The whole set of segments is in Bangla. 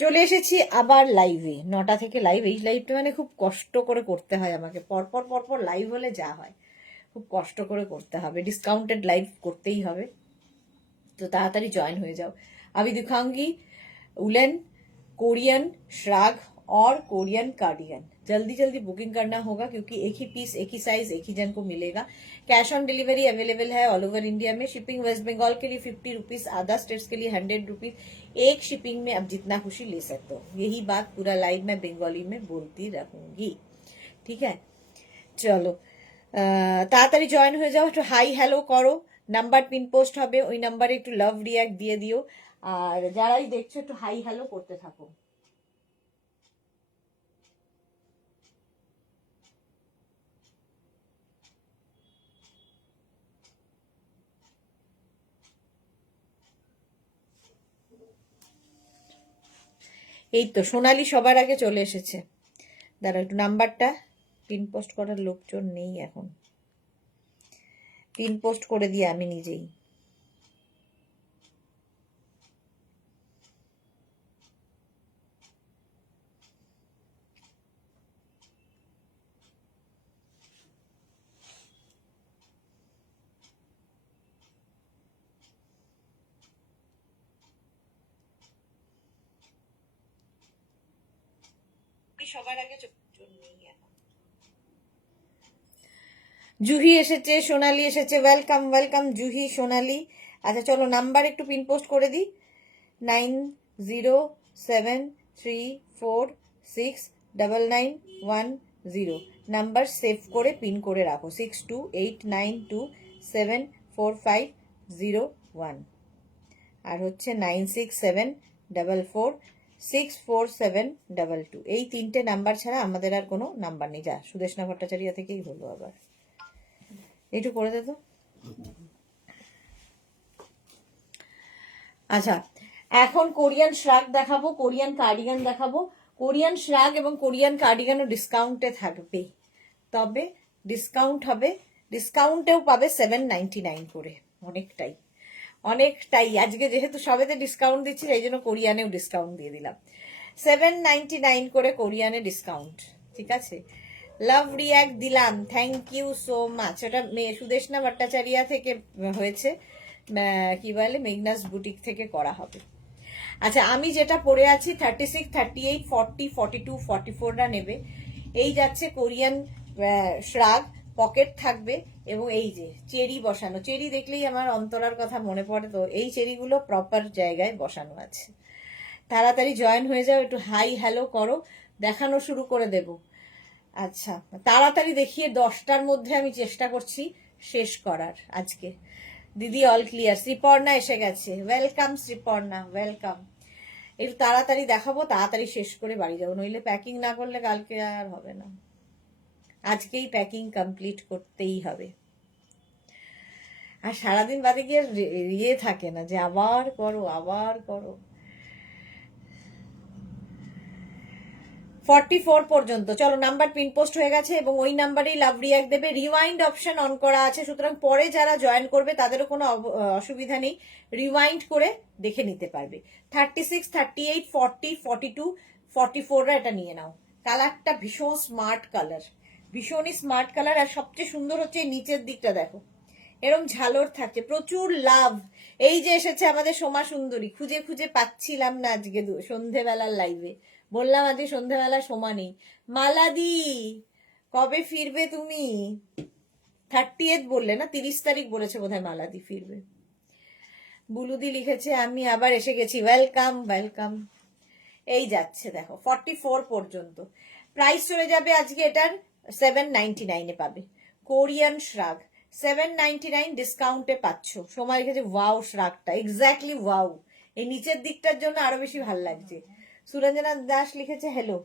চলে এসেছি আবার লাইভে, 9টা থেকে লাইভ। এই লাইভটা মানে খুব কষ্ট করে করতে হয় আমাকে, পরপর পরপর লাইভ হলে যা হয় খুব কষ্ট করে করতে হবে, ডিসকাউন্টেড লাইভ করতেই হবে, तो ताड़ाताड़ी ज्वाइन हो जाओ। अभी दिखाऊंगी उलन, कोरियन श्राग और कोरियन कार्डिगन। जल्दी जल्दी बुकिंग करना होगा क्योंकि एक ही पीस, एक ही साइज, एक ही जन को मिलेगा। कैश ऑन डिलीवरी अवेलेबल है ऑल ओवर इंडिया में। शिपिंग वेस्ट बंगाल के लिए 50 रुपीज, अदर स्टेट्स के लिए 100 रुपीज। एक शिपिंग में अब जितना खुशी ले सकते हो। यही बात पूरा लाइव में बंगाली में बोलती रहूंगी, ठीक है। চলো তাড়াতাড়ি জয়েন হয়ে যাও, একটু হাই হ্যালো করো, নাম্বার পিন পোস্ট হবে, ওই নাম্বারে একটু লাভ রিয়াক্ট দিয়ে দিও, আর যারাই দেখছো একটু হাই হ্যালো করতে থাকো। এই তো সোনালি সবার আগে চলে এসেছে। দাঁড়াও একটু নাম্বারটা, পিন পোস্ট করার লোকজন নেই এখন, পিন পোস্ট করে দিয়ে আমি নিজেই। সবার আগে জুহি এসেছে, সোনালি এসেছে, ওয়েলকাম ওয়েলকাম জুহি সোনালি। আচ্ছা চলো নাম্বার একটু পিন পোস্ট করে দিই, 9073469991 নাম্বার সেভ করে পিন করে রাখো, 6289274501 আর হচ্ছে 9674464722। এই তিনটে নাম্বার ছাড়া আমাদের আর কোনো নাম্বার নেই। যা সুদেশনা ভট্টাচার্য থেকেই হলো, আবার একটু করে দে তো। আচ্ছা এখন কোরিয়ান শ্রাগ দেখাবো, কোরিয়ান কার্ডিগান দেখাবো। কোরিয়ান শ্রাগ এবং কোরিয়ান কার্ডিগানও ডিসকাউন্টে থাকবে, তবে ডিসকাউন্ট হবে, ডিসকাউন্টেও পাবে 799 করে। অনেকটাই অনেকটাই, আজকে যেহেতু সবেতে ডিসকাউন্ট দিচ্ছি এই জন্য কোরিয়ানেও ডিসকাউন্ট দিয়ে দিলাম, 799 করে কোরিয়ানে ডিসকাউন্ট, ঠিক আছে। লাভ রিয়াক্ট দিলাম, থ্যাংক ইউ সো মাচ। ওটা সুদেশনা ভট্টাচার্য থেকে হয়েছে, কি বলে মেঘনাস বুটিক থেকে করা হবে। আচ্ছা আমি যেটা পরে আছি 36, 38, 40, 42, 44রা নেবে। এই যাচ্ছে কোরিয়ান শ্রাগ, পকেট থাকবে এবং এই যে চেরি বসানো, চেরি দেখলেই আমার অন্তরার কথা মনে পড়ে, তো এই চেরিগুলো প্রপার জায়গায় বসানো আছে। তাড়াতাড়ি জয়েন হয়ে যাও, একটু হাই হ্যালো করো, দেখানো শুরু করে দেব। আচ্ছা তাড়াতাড়ি দেখিয়ে 10টার মধ্যে আমি চেষ্টা করছি শেষ করার আজকে। দিদি অল ক্লিয়ার, শ্রীপর্ণা এসে গেছে, ওয়েলকাম শ্রীপর্ণা ওয়েলকাম। একটু তাড়াতাড়ি দেখাবো, তাড়াতাড়ি শেষ করে বাড়ি যাবো, নইলে প্যাকিং না করলে কালকে আর হবে না, আজকেই প্যাকিং কমপ্লিট করতেই হবে। আর সারাদিন বাদে গিয়ে ইয়ে থাকে না যে আবার করো আবার করো। 44 পর্যন্ত চলো, নাম্বার পিন পোস্ট হয়ে গেছে এবং ওই নাম্বারেই লাভ রিয়াক্ট দেবে। রিওয়াইন্ড অপশন অন করা আছে, সুতরাং পরে যারা জয়েন করবে তাদেরও কোনো অসুবিধা নেই, রিওয়াইন্ড করে দেখে নিতে পারবে। 36, 38, 40, 42, 44রা এটা নিয়ে নাও। কালারটা ভীষণ স্মার্ট কালার, ভীষণই স্মার্ট কালার। আর সবচেয়ে সুন্দর হচ্ছে নিচের দিকটা দেখো, এরম ঝালর থাকছে, প্রচুর লাভ। এই যে এসেছে আমাদের সোমা সুন্দরী, খুঁজে খুঁজে পাচ্ছিলাম না আজকে সন্ধেবেলার লাইভে, বললাম আজকে সন্ধেবেলা সোমা নেই। মালাদি কবে ফিরবে তুমি? 30th বললে না, 30 তারিখ বলেছে বোধহয় মালাদি ফিরবে। বুলুদি লিখেছে আমি আবার এসে গেছি, ওয়েলকাম ওয়েলকাম। এই যাচ্ছে দেখো 44 পর্যন্ত, প্রাইস চলে যাবে আজকে এটার 799 পাবে। কোরিয়ান শ্রাগ 799 ডিসকাউন্টে পাচ্ছ। সময় লিখেছে ওয়াও শ্রাগটা, এক্স্যাক্টলি ওয়াও, এই নিচের দিকটার জন্য আরো বেশি ভাল লাগছে। সুরঞ্জনা দাস লিখেছে হ্যালো,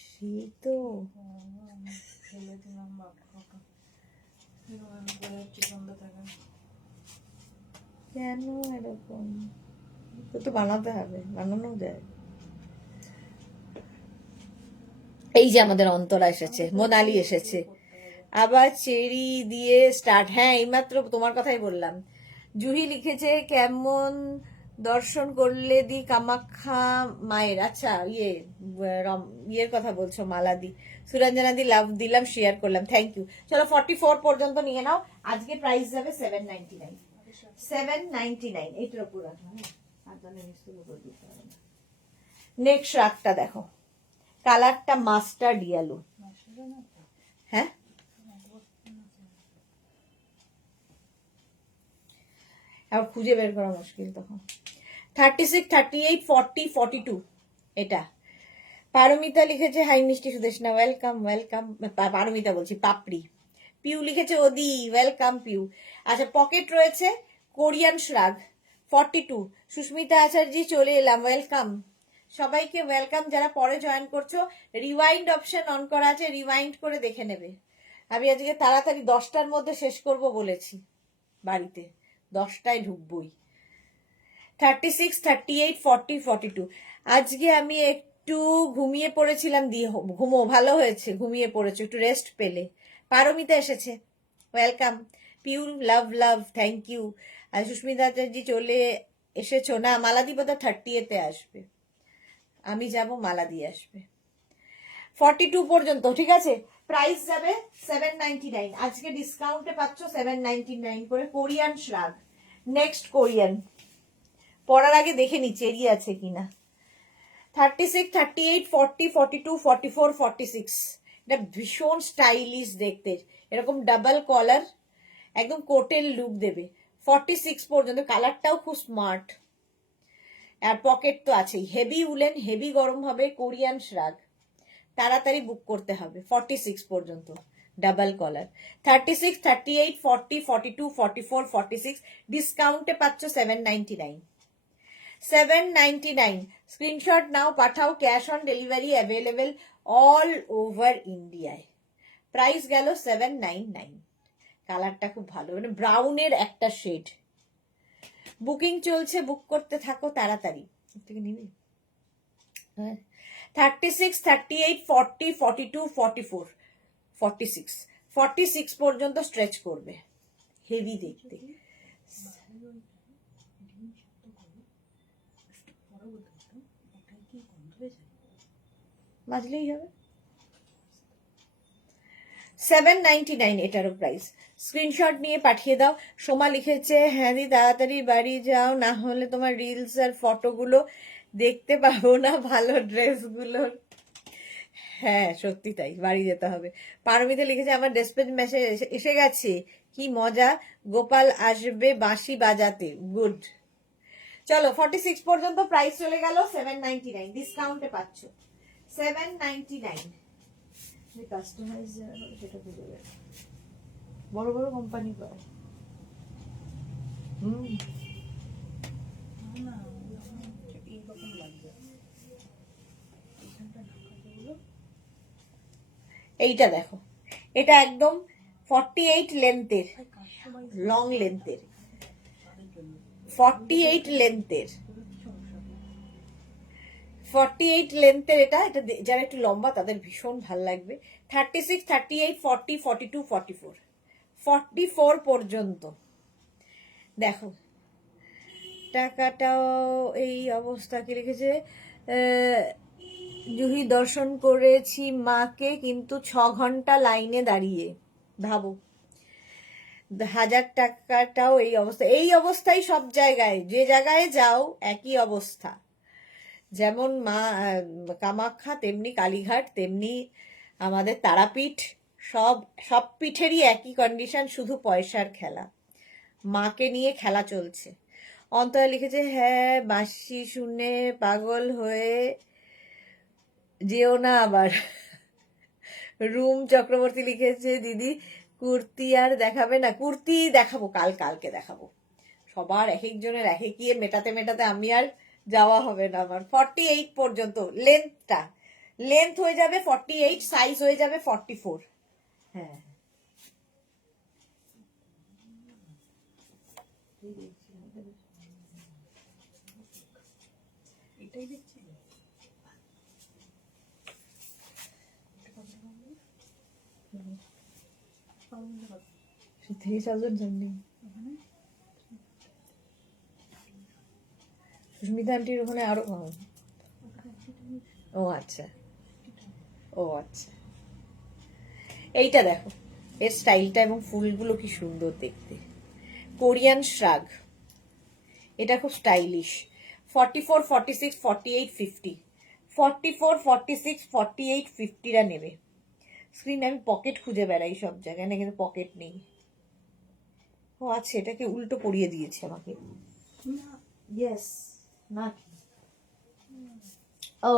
সেই তো কেন এরকম, তো বানাতে হবে, বানানো যায়। এই যে আমাদের অন্তরা এসেছে, মোনালি এসেছে, আবার চেরি দিয়ে স্টার্ট। হ্যাঁ এইমাত্র তোমার কথাই বললাম। জুহি লিখেছে কেমন দর্শন করলে দি কামাখ্যা মায়ের, আচ্ছা ইয়ের কথা বলছো, মালাদি। সুরঞ্জনা দি লাভ দিলাম, শেয়ার করলাম, থ্যাংক ইউ। চলো 44 পর্যন্ত নিয়ে নাও। আজকে প্রাইস যাবে 799। 799 এইটার উপর রাখো। নেক্সট রাগটা দেখো, কালারটা মাস্টার্ড ইয়েলো। হ্যাঁ, আর খুঁজে বের করা মুশকিল তখন। 36, 38, 40, 42 এটা। পারমিতা লিখেছে হাই মিষ্টি সুদেশনা, ওয়েলকাম ওয়েলকাম। পারমিতা বলছি, পাপড়ি। পিউ লিখেছে ওদি, ওয়েলকাম পিউ। আচ্ছা, পকেট রয়েছে কোরিয়ান শ্রাগ 42। সুস্মিতা আচার্য চলে এলাম, ওয়েলকাম সবাইকে, ওয়েলকাম। যারা পরে জয়েন করছো, রিওয়াইন্ড অপশন অন করা আছে, রিওয়াইন্ড করে দেখে নেবে। আমি আজকে তাড়াতাড়ি 10টার মধ্যে শেষ করব বলেছি, বাড়িতে 10টায় ঢুকবই। 36, 38, 40, 42। আজকে আমি একটু ঘুমিয়ে পড়েছিলাম, দিয়ে ঘুমো ভালো হয়েছে, ঘুমিয়ে পড়েছো, একটু রেস্ট পেলে। পারমিতা এসেছে, welcome. Piu love love, thank you. আর সুস্মিতা আচার্য চলে এসেছো না? মালাদি বোধহয় 30-তে আসবে, আমি যাব, মালা দিয়ে আসবে। 42 পর্যন্ত, ঠিক আছে। প্রাইস যাবে 799, আজকে ডিসকাউন্টে পাচ্ছ 799 করে। Korean shrug. নেক্সট কোরিয়ান, পড়ার আগে দেখে নি চেরি আছে কিনা। 36, 38, 40, 42, 44, 46। এটা ভীষণ স্টাইলিশ দেখতে, এরকম ডাবল কলার, একদম কোটের লুক দেবে। 46 পর্যন্ত, কালারটাও খুব স্মার্ট, আর পকেট তো আছেই। হেভি উলেন, হেভি গরম হবে, কোরিয়ান শ্রাগ, তাড়াতাড়ি বুক করতে হবে। 46 পর্যন্ত, ডাবল কলার। 36, 38, 40, 42, 44, 46 ডিসকাউন্টে পাচ্ছ 799। 799 স্ক্রিনশট নাও, পাঠাও, cash on delivery available all over ইন্ডিয়ায়। প্রাইস গেল 799। কালারটা খুব ভালো, মানে ব্রাউনের একটা শেড। বুকিং চলছে, বুক করতে থাকো তাড়াতাড়ি। থেকে নিবি। 36, 38, 40, 42, 44, 46, 46 পর্যন্ত স্ট্রেচ করবে, হেভি দেখতে। বাজলেই হবে। 799 এটারও প্রাইস। স্ক্রিনশট নিয়ে পাঠিয়ে দাও। সোমা লিখেছে, হ্যাঁ দি তাড়াতাড়ি বাড়ি যাও, না হলে তোমার রিলস আর ফটোগুলো দেখতে পাবো না, ভালো ড্রেসগুলোর। হ্যাঁ সত্যি তাই, বাড়ি যেতে হবে। পারমিতা লিখেছে, আমার ডেসপেজ মেসেজ এসে গেছে, কি মজা, গোপাল আসবে বাঁশি বাজাতে, গুড। চলো 46 পর্যন্ত প্রাইস চলে গেল 799, ডিসকাউন্টে পাচ্ছ 799। কাস্টমাইজ সেটা খুঁজে বের, বড় বড় কোম্পানি করে। এইটা দেখো, এটা একদম 48 লেন্থের, লং লেন্থের, 48 লেন্থের, 48 লেন্থের। এটা এটা যারা একটু লম্বা তাদের ভীষণ ভাল লাগবে। 36, 38, 40, 42, 44, 44 পর্যন্ত দেখো। টাকাটাও এই অবস্থা, কি লিখেছে, জুহি দর্শন করেছি মাকে, কিন্তু 6 ঘন্টা লাইনে দাঁড়িয়ে, ভাবো। 1000 টাকাটাও এই অবস্থা, এই অবস্থায় সব জায়গায়, যে জায়গায় যাও একই অবস্থা। যেমন মা কামাখ্যা, তেমনি কালীঘাট, তেমনি আমাদের তারাপীঠ, সব সব পীঠেরই একই কন্ডিশন, শুধু পয়সার খেলা, মাকে নিয়ে খেলা চলছে। অন্তরা লিখেছে, হ্যাঁ বাঁশি শুনে পাগল হয়ে যেও না আবার। রুম চক্রবর্তী লিখেছে, দিদি কুর্তি আর দেখাবে না? কুর্তি দেখাবো, কালকে দেখাবো। সবার এক একজনের এক এক ইয়ে মেটাতে মেটাতে আমি আর যাওয়া হবে না আমার। 48 পর্যন্ত লেন্থটা, লেন্থ হয়ে যাবে 48, সাইজ হয়ে যাবে 44। হ্যাঁ এটাই দেখছি। 3000 something. সুস্মিতা আন্টির ওখানে আরো ও আচ্ছা, ও আচ্ছা। এইটা দেখো, এর স্টাইলটা এবং ফুলগুলো কি সুন্দর দেখতে। কোরিয়ান শ্রাগ, এটা খুব স্টাইলিশ। 44, 46, 48, 50, 44, 46, 48, 50রা নেবে। স্ক্রিন আমি পকেট খুঁজে বেড়াই সব জায়গায়, না কিন্তু পকেট নেই। ও আচ্ছা, এটাকে উল্টো পরিয়ে দিয়েছে আমাকে। ইয়েস, না ও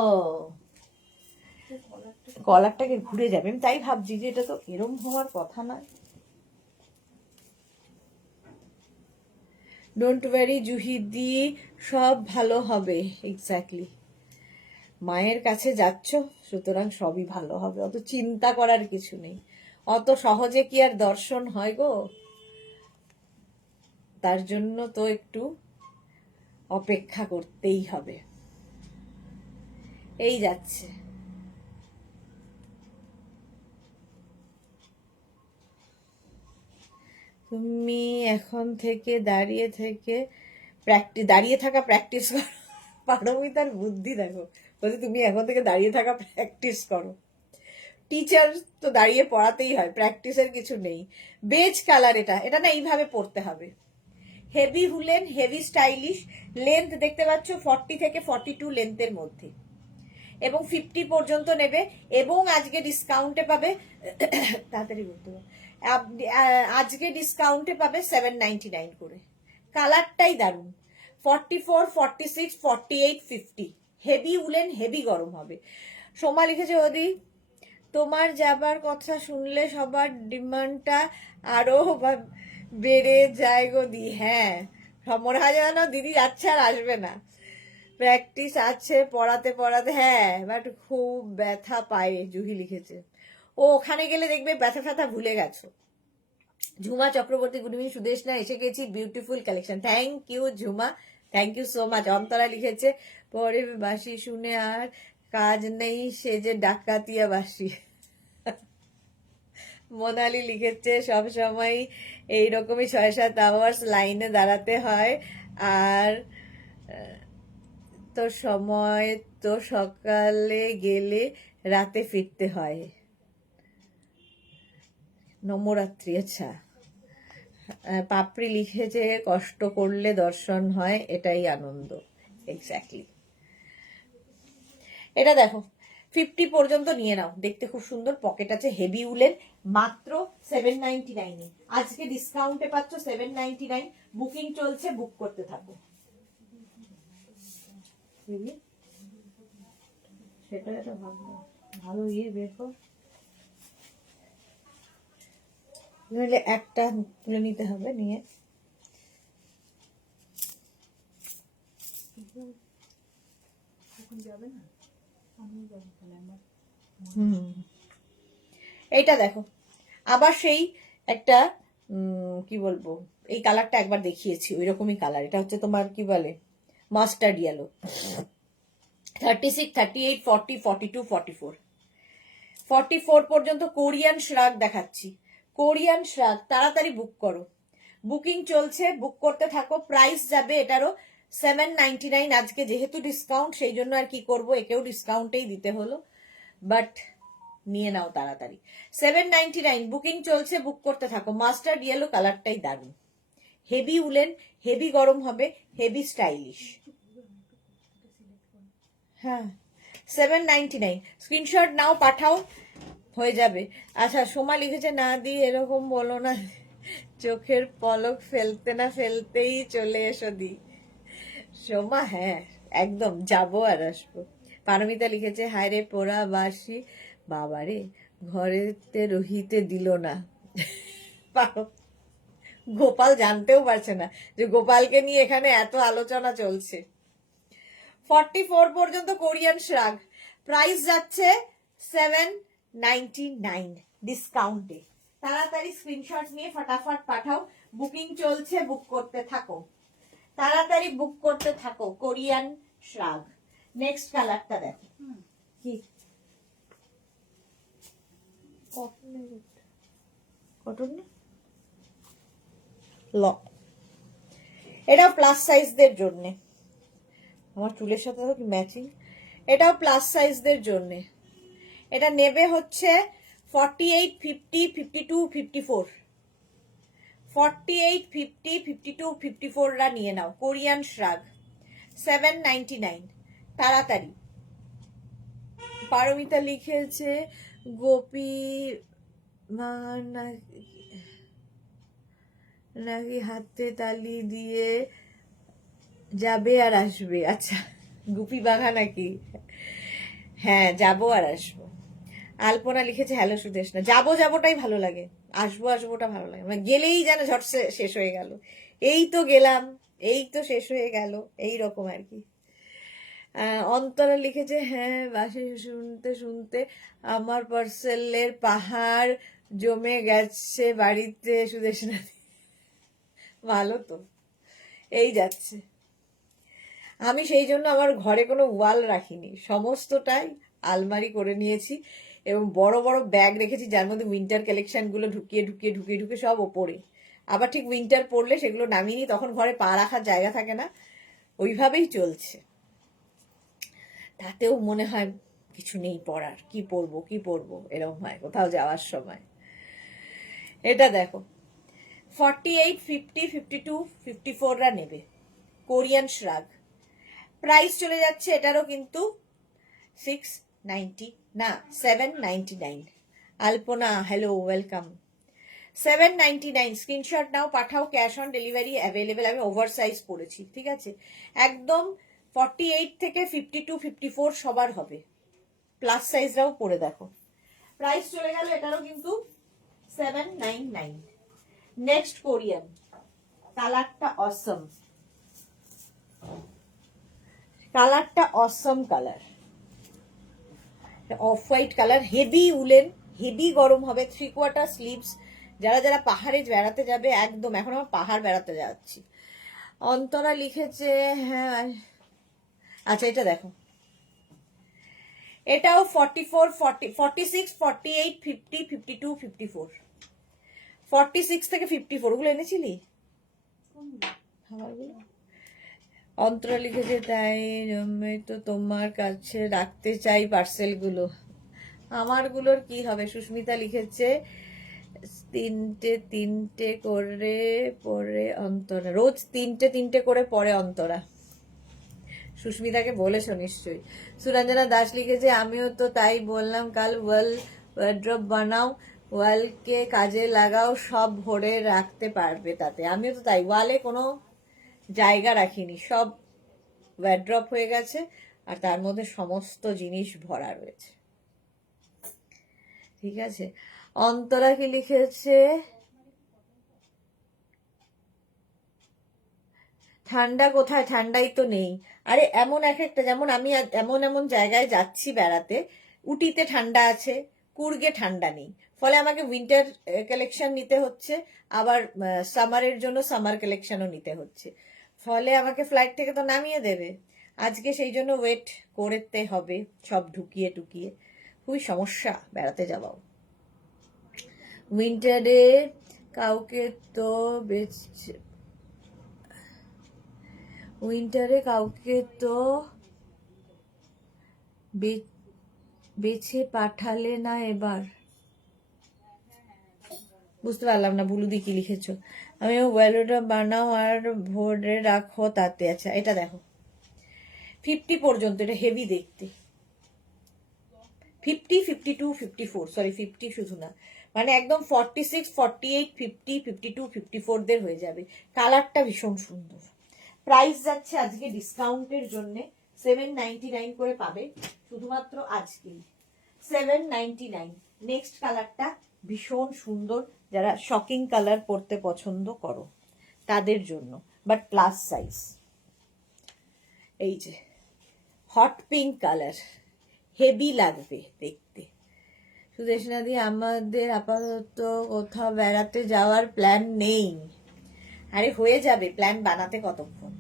কলারটাকে ঘুরে যাবে, আমি তাই ভাবছি যে এটা তো এরম হওয়ার কথা নয়। ডোন্ট ওয়ারি জুহিদি, সব ভালো হবে। এক্স্যাক্টলি, মায়ের কাছে যাচ্ছ, সুতরাং সবই ভালো হবে, অত চিন্তা করার কিছু নেই। অত সহজে কি আর দর্শন হয় গো? তার জন্য তো একটু অপেক্ষা করতেই হবে। এই যাচ্ছে, তুমি এখন থেকে দাঁড়িয়ে থাকা প্র্যাকটিস করো। পারমিতার বুদ্ধি দেখো, বলছি তুমি এখন থেকে দাঁড়িয়ে থাকা প্র্যাকটিস করো। টিচার তো দাঁড়িয়ে পড়াতেই হয়, প্র্যাকটিসের কিছু নেই। বেজ কালার, এটা না এইভাবে পড়তে হবে। Heavy Julián, heavy stylish, length দেখতে পাচ্ছ 40 থেকে 42 লেন্থের মধ্যে, এবং 50 পর্যন্ত নেবে। এবং আজকে ডিসকাউন্টে পাবে, তাড়াতাড়ি বলতে হবে, আজকে ডিসকাউন্টে পাবে 799 করে। কালারটাই দারুণ। 44, 46, 48, 50, হেভি উলেন, হেভি গরম হবে। সোমা লিখেছে, ওদি তোমার যাবার কথা শুনলে সবার ডিমান্ডটা আরো বেড়ে যায় গো দি। হ্যাঁ, মনে হয় যেন দিদি যাচ্ছে আর আসবে না। প্র্যাকটিস আছে পড়াতে পড়াতে, হ্যাঁ, বাট খুব ব্যথা পায়ে, জুহি লিখেছে। ও ওখানে গেলে দেখবে ব্যথা ফ্যাথা ভুলে গেছো। Jhuma Chakraborty, good evening. সুদেশ না, এসে গেছি, beautiful collection. Thank you Jhuma, thank you so much. Antara লিখেছে, পরে বাসি শুনে আর কাজ নেই, সে যে ডাকাতিয়া বাসি। মোনালি লিখেছে, সব সময় এইরকমই 6-7 আওয়ার্স লাইনে দাঁড়াতে হয়, আর তো সময় তো সকালে গেলে রাতে ফিরতে হয়। নবরাত্রি, আচ্ছা। পাপড়ি লিখেছে, কষ্ট করলে দর্শন হয়, এটাই আনন্দ। এক্স্যাক্টলি, এটা দেখো 50 পর্যন্ত নিয়ে নাও, দেখতে খুব সুন্দর, পকেট আছে, হেভি উলেন, মাত্র 799। আজকে ডিসকাউন্টে পাচ্ছ 799। বুকিং চলছে, বুক করতে থাকো। সেটা একটা ভালো ইয়ে বের কর, নইলে একটা তুলে নিতে হবে, নিয়ে এইটা দেখো, আবার সেই একটা কি বলবো, এই কালারটা একবার দেখিয়েছি, ওই রকমই কালার। এটা হচ্ছে তোমার কি বলে, মাস্টার্ড ইয়েলো। 36, 38, 40, 42, 44, 44 পর্যন্ত কোরিয়ান শ্রাগ দেখাচ্ছি। কোরিয়ান শ্রাগ তাড়াতাড়ি বুক করো, বুকিং চলছে, বুক করতে থাকো। প্রাইস যাবে এটারও 799। আজকে যেহেতু ডিসকাউন্ট, সেই জন্য আর কি করবো, একেও ডিসকাউন্টেই দিতে হলো, বাট নিয়ে নাও তাড়াতাড়ি। 799 বুকিং চলছে, বুক করতে থাকো। মাস্টার্ড ইয়েলো কালারটাই দারুণ, হেভি উলেন, হেভি গরম হবে, হেভি স্টাইলিশ। হ্যাঁ, 799, স্ক্রিনশট নাও, পাঠাও, হয়ে যাবে। আচ্ছা, সোমা লিখেছে, না দি এরকম বলো না, চোখের পলক ফেলতে না ফেলতেই চলে এসো দি। সোমা, হ্যাঁ একদম, যাবো আর আসবো। পারমিতা লিখেছে, হায় রে পোড়া বাসি, বাবারে ঘরেতে রহিতে দিল না। গোপাল জানতেও পারছে না যে গোপালকে নিয়ে এখানে এত আলোচনা চলছে। 44 পর্যন্ত কোরিয়ান শ্রাগ, প্রাইস যাচ্ছে 799 ডিসকাউন্টে। তাড়াতাড়ি স্ক্রিনশট নিয়ে ফটাফট পাঠাও, বুকিং চলছে, বুক করতে থাকো, তাড়াতাড়ি বুক করতে থাকো। Korean shrug. নেক্সট কালারটা দেখো, কি কটন, ল, এটা প্লাস সাইজদের জন্য, আমার চুলের সাথে তো কি ম্যাচিং। এটাও প্লাস সাইজদের জন্য। এটা নেবে হচ্ছে 48, 50, 52, 54, 48, 50, 52, 54 রা নিয়ে নাও। কোরিয়ান শ্রাগ, 799। তাড়াতাড়ি। পারমিতা লিখেছে গোপী মা নাকি হাতে তালি দিয়ে যাবে আর আসবে। আচ্ছা, গুপি বাঘা নাকি? হ্যাঁ, যাবো আর আসবো। আলপনা লিখেছে হ্যালো সুদেশনা। যাবোটাই ভালো লাগে, আসবোটা ভালো লাগে, মানে গেলেই যেন ঝট শেষ হয়ে গেল। এই তো গেলাম, এই তো শেষ হয়ে গেল, এই রকম আর কি। অন্তরা লিখেছে হ্যাঁ, বাসে শুনতে শুনতে আমার পার্সেলের পাহাড় জমে গেছে বাড়িতে সুদেশনা। ভালো তো, এই যাচ্ছে। আমি সেই জন্য আমার ঘরে কোনো ওয়াল রাখিনি, সমস্তটাই আলমারি করে নিয়েছি এবং বড় বড় ব্যাগ রেখেছি যার মধ্যে উইন্টার কালেকশনগুলো ঢুকিয়ে ঢুকিয়ে ঢুকিয়ে ঢুকিয়ে সব ওপরে। আবার ঠিক উইন্টার পড়লে সেগুলো নামিয়ে নিই, তখন ঘরে পা রাখার জায়গা থাকে না। ওইভাবেই চলছে। তাতেও মনে হয় কিছু নেই পড়ার, কি পড়বো এরকম হয় কোথাও যাওয়ার সময়। এটা দেখো 48, 50, 52, 54 রা নেবে। কোরিয়ান শ্রাগ। প্রাইস চলে যাচ্ছে এটারও কিন্তু 690 না 799। Alpana hello, welcome. 799 স্ক্রিনশট নাও, পাঠাও, ক্যাশ অন ডেলিভারি অ্যাভেলেবেল। আমি ওভার সাইজ পড়েছি, ঠিক আছে? একদম 48 থেকে 52, 54 সবার হবে। প্লাস সাইজরাও পরে দেখো। প্রাইস চলে গেল এটারও কিন্তু 799। নেক্সট কোরিয়ান, কালারটা অসম, কালারটা অসম colour, of white colour, heavy woollen, heavy গরম হবে। 3/4 স্লিভস। যারা যারা পাহাড়ে বেড়াতে যাবে, একদম এখন আমার পাহাড় বেড়াতে যাচ্ছি। অন্তরা লিখেছে হ্যাঁ। আচ্ছা, এটা দেখো, এটাও 44, 40, 46, 48, 50, 52, 54, 46 থেকে 54 ওগুলো এনেছিলি খাবারগুলো? অন্তরা লিখেছে তাই তো তোমার কাছে রাখতে চাই পার্সেলগুলো। আমারগুলোর কি হবে? সুস্মিতা লিখেছে তিনটে তিনটে করে পরে অন্তরা, রোজ তিনটে করে পরে অন্তরা। সুস্মিতাকে বলেছো নিশ্চয়ই। সুরঞ্জনা দাস লিখেছে আমিও তো তাই বললাম, কাল ওয়ার্ড্রপ বানাও, ওয়ালকে কাজে লাগাও, সব ভরে রাখতে পারবে তাতে। আমিও তো তাই, ওয়ালে কোনো জায়গা রাখিনি, সব ওয়ার্ড্রপ হয়ে গেছে আর তার মধ্যে সমস্ত জিনিস ভরা রয়েছে। ঠিক আছে। অন্তরা কি লিখেছে ঠান্ডা কোথায়? ঠান্ডাই তো নেই। আরে এমন এক একটা, যেমন আমি এমন এমন জায়গায় যাচ্ছি বেড়াতে, উটিতে ঠান্ডা আছে, কুর্গে ঠান্ডা নেই, ফলে আমাকে উইন্টার কালেকশন নিতে হচ্ছে, আবার সামারের জন্য সামার কালেকশনও নিতে হচ্ছে, ফলে আমাকে ফ্লাইট থেকে তো নামিয়ে দেবে। আজকে সেই জন্য ওয়েট করতে হবে সব ঢুকিয়ে টুকিয়ে। খুবই সমস্যা বেড়াতে যাওয়াও। উইন্টারে কাউকে তো বেছে পাঠালে না এবার? বুঝতে পারলাম না বুলুদি কি লিখেছো। আমি ওয়েলটা বানাও আর ভরে রাখো তাতে। আচ্ছা, এটা দেখো 50 পর্যন্ত, এটা হেভি দেখতে। 50, 52, 54, সরি 50 শুধু না, মানে একদম 46, 48, 50, 52, 54 দের হয়ে যাবে। কালারটা ভীষণ সুন্দর। প্রাইস যাচ্ছে আজকে ডিসকাউন্টের জন্য 799 করে পাবে, শুধুমাত্র আজকেই 799। নেক্সট কালারটা ভীষণ সুন্দর, যারা শকিং কালার পরতে পছন্দ করো তাদের জন্য, বাট প্লাস সাইজ। এই যে হট পিঙ্ক কালার, হেভি লাগবে দেখতে। সুদেশনা দি আমাদের আপাতত কোথাও বেড়াতে যাওয়ার প্ল্যান নেই। আরে হয়ে যাবে, প্ল্যান বানাতে কতক্ষণ?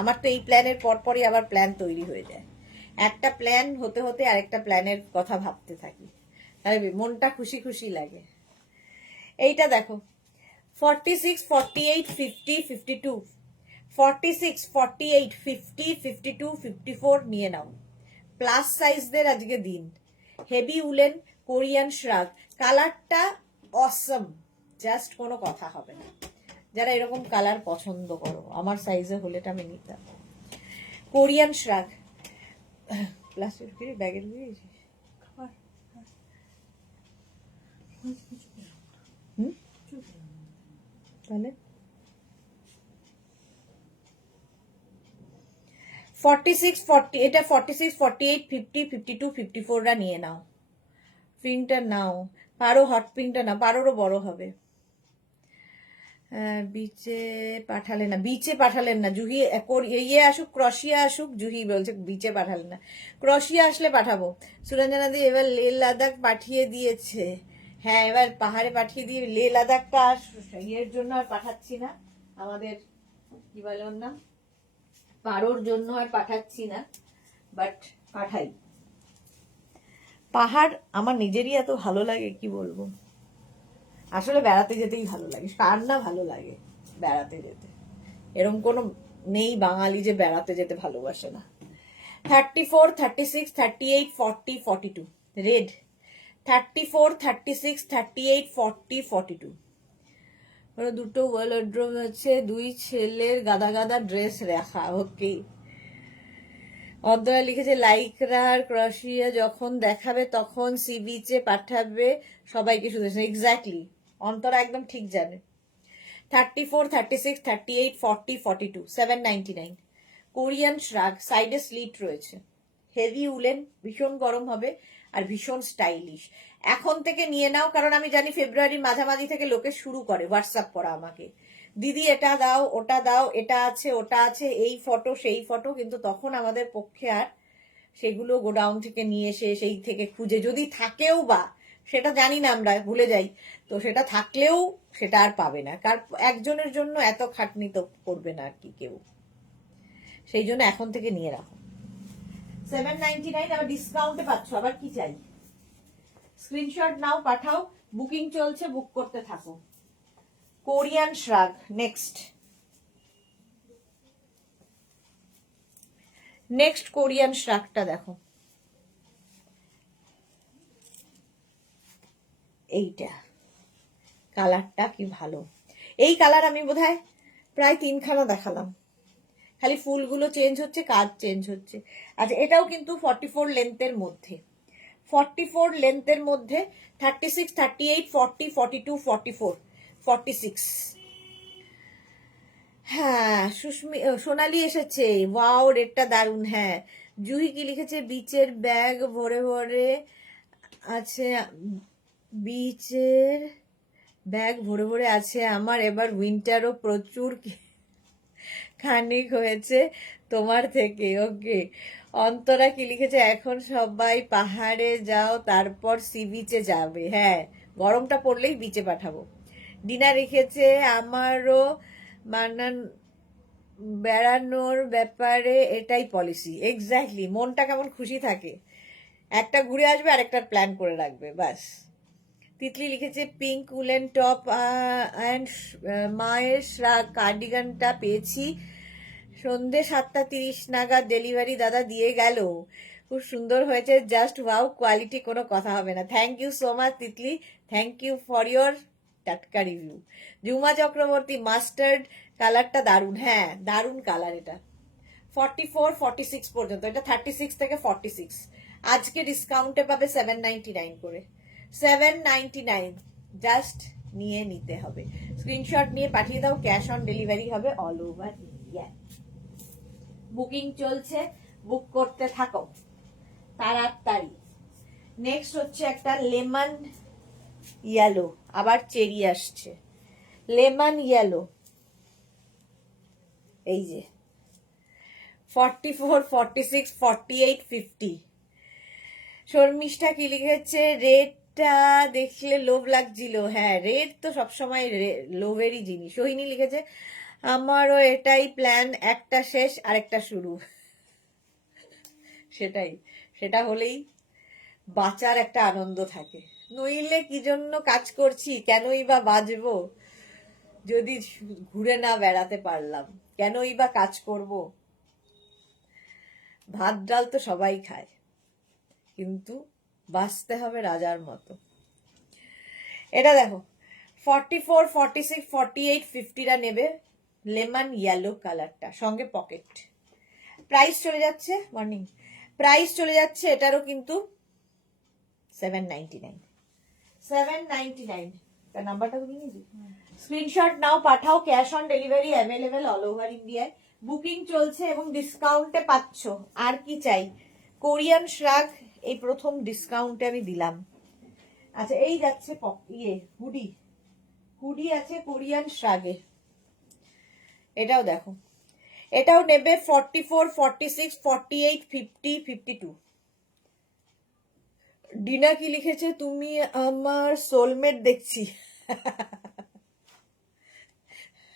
আমার তো এই প্ল্যানের পরপরই আবার প্ল্যান তৈরি হয়ে যায়। একটা প্ল্যান হতে হতে আরেকটা প্ল্যানের কথা ভাবতে থাকি, তাহলে মনটা খুশি খুশি লাগে। এইটা দেখো 46, 48, 50, 52, 46, 48, 50, 52, 54 নিয়ে নাও। প্লাস সাইজদের আজকে দিন। হেভি উলেন কোরিয়ান শ্রাগ, কালারটা অসম, জাস্ট কোনো কথা হবে না। যারা এরকম কালার পছন্দ করো, আমার সাইজে হলেটা আমি নিতাম। কোরিয়ান শ্রাগ, প্লাস্টিক ব্যাগের তাহলে 46, 40, এটা 46, 48, 50, 52, 54 রা নিয়ে নাও। পিঙ্কটা নাও, পারো হট পিঙ্কটা নাও, পারোরও বড় হবে। বিচে পাঠালেন না, বিচে পাঠালেন না জুহি, ইয়ে আসুক, ক্রশিয়া আসুক। জুহি বলছে বিচে পাঠালেন না, ক্রশিয়া আসলে পাঠাবো। সুরঞ্জনা দি এবার লে লাদাখ পাঠিয়ে দিয়েছে। হ্যাঁ, এবার পাহাড়ে পাঠিয়ে দিয়ে লে লাদাখটা আর ইয়ের জন্য আর পাঠাচ্ছি না, আমাদের কি বলে ওর নাম, পারোর জন্য আর পাঠাচ্ছি না, বাট পাঠাই। পাহাড় আমার নিজেরই এত ভালো লাগে, কি বলবো। আসলে বেড়াতে যেতেই ভালো লাগে, কার না ভালো লাগে বেড়াতে যেতে, এরকম কোনো নেই বাঙালি যে বেড়াতে যেতে ভালোবাসে না। 34, 36, 38, 40, 42 রেড। 34, 36, 38, 40, 42 দুটো ওয়ার্ডরোব আছে, দুই ছেলের গাদা গাদা ড্রেস রাখা। ওকে, অন্তরা লিখেছে লাইকরা আর ক্রশিয়া যখন দেখাবে তখন সি বিচে পাঠাবে সবাইকে শুধু। এক্স্যাক্টলি, অন্তরা একদম ঠিক জানে। 34, 36, 38, 40, 42 799 কোরিয়ান শ্রাগ, সাইডে স্লিট রয়েছে, হেভি উলেন, ভীষণ গরম হবে আর ভীষণ স্টাইলিশ। এখন থেকে নিয়ে নাও, কারণ আমি জানি ফেব্রুয়ারির মাঝামাঝি থেকে লোকে শুরু করে হোয়াটসঅ্যাপ করা আমাকে, দিদি এটা দাও, ওটা দাও, এটা আছে, ওটা আছে, এই ফটো সেই ফটো, কিন্তু তখন আমাদের পক্ষে আর সেগুলো গোডাউন থেকে নিয়ে এসে সেই থেকে খুঁজে, যদি থাকেও বা সেটা জানি না, আমরা ভুলে যাই, তো সেটা থাকলেও সেটা আর পাবে না, কার একজনের জন্য এত খাটনি তো করবে না আর কি কেউ, সেই জন্য এখন থেকে নিয়ে রাখো। 799 আবার ডিসকাউন্টে পাচ্ছ, আবার কি চাই। স্ক্রিনশট নাও, পাঠাও, বুকিং চলছে, বুক করতে থাকো। Korean shrug next. Next Korean শ্রাগটা দেখো, এইটা কালারটা কি ভালো। এই কালার আমি বোধহয় প্রায় 3খানা দেখালাম, খালি ফুলগুলো চেঞ্জ হচ্ছে, কাজ চেঞ্জ হচ্ছে। আচ্ছা, এটাও কিন্তু 44 লেন্থের মধ্যে, 44 লেন্থের মধ্যে, 36, 38, 40, 42, 44, 46। হ্যাঁ, সোনালি এসেছে, ওয়াও রেটটা দারুন। হ্যাঁ, জুহি কি লিখেছে, বিচের ব্যাগ ভরে ভরে আছে, বিচের ব্যাগ ভরে ভরে আছে আমার, এবার উইন্টারও প্রচুর খানিক হয়েছে তোমার থেকে। ওকে, অন্তরা কি লিখেছে, এখন সবাই পাহাড়ে যাও তারপর সি বিচে যাবে। হ্যাঁ, গরমটা পড়লেই বিচে পাঠাবো। ডিনা রেখেছে, আমারও মানান বেড়ানোর ব্যাপারে এটাই পলিসি। এক্স্যাক্টলি, মনটা কেমন খুশি থাকে, একটা ঘুরে আসবে আরেকটার প্ল্যান করে রাখবে, বাস। তিতলি লিখেছে পিঙ্ক উলেন টপ অ্যান্ড মায়ের কার্ডিগানটা পেয়েছি সন্ধে 7:30 নাগাদ, ডেলিভারি দাদা দিয়ে গেল, খুব সুন্দর হয়েছে, জাস্ট ওয়াও কোয়ালিটি, কোনো কথা হবে না। Thank you so much Titli, thank you for your টাটকা রিভিউ। জুমা চক্রবর্তী, মাস্টার্ড কালারটা দারুন। হ্যাঁ, দারুন কালার এটা। 44, 46 পর্যন্ত, এটা 36 থেকে 46, আজকে ডিসকাউন্টে পাবে 799 করে, 799, জাস্ট নিয়ে নিতে হবে। স্ক্রিনশট নিয়ে পাঠিয়ে দাও, ক্যাশ অন ডেলিভারি হবে অল ওভার ইন্ডিয়া। বুকিং চলছে, বুক করতে থাকো তাড়াতাড়ি। নেক্সট হচ্ছে একটা লেমন ইয়েলো, আবার চেরি আসছে, লেমন ইয়েলো, এই যে 44, 46, 48, 50। শর্মিষ্ঠা কি লিখেছে, রেডটা দেখলে লোভ লাগছিল। হ্যাঁ, রেড তো সবসময় লোভেরই জিনিস। সোহিনী লিখেছে, আমারও এটাই প্ল্যান, একটা শেষ আরেকটা শুরু। সেটাই, সেটা হলেই বাঁচার একটা আনন্দ থাকে, নইলে কি জন্য কাজ করছি, কেনই বা বাঁচবো যদি ঘুরে না বেড়াতে পারলাম, কেনই বা কাজ করব? ভাত ডাল তো সবাই খায়, কিন্তু বাঁচতে হবে রাজার মতো। এটা দেখো 44, 46, 48, 50টা নেবে লেমন ইয়েলো কালারটা, সঙ্গে পকেট। প্রাইস চলে যাচ্ছে, মর্নিং প্রাইস চলে যাচ্ছে এটারও কিন্তু 799। 799। তার নাম্বারটা তুমি নিয়েছি, স্ক্রিনশট নাও, পাঠাও। Cash on delivery available all over ইন্ডিয়ায়। বুকিং চলছে এবং ডিসকাউন্টে পাচ্ছ। আর কি চাই? কোরিয়ান শ্রাগ এই প্রথম ডিসকাউন্টে আমি দিলাম। আচ্ছা, এই যাচ্ছে হুডি। হুডি আছে কোরিয়ান শ্রাগে, এটাও দেখো। এটাও নেবে 44, 46, 48, 50, 52। ডিনা কি লিখেছে? তুমি আমার সোলমেট দেখছি।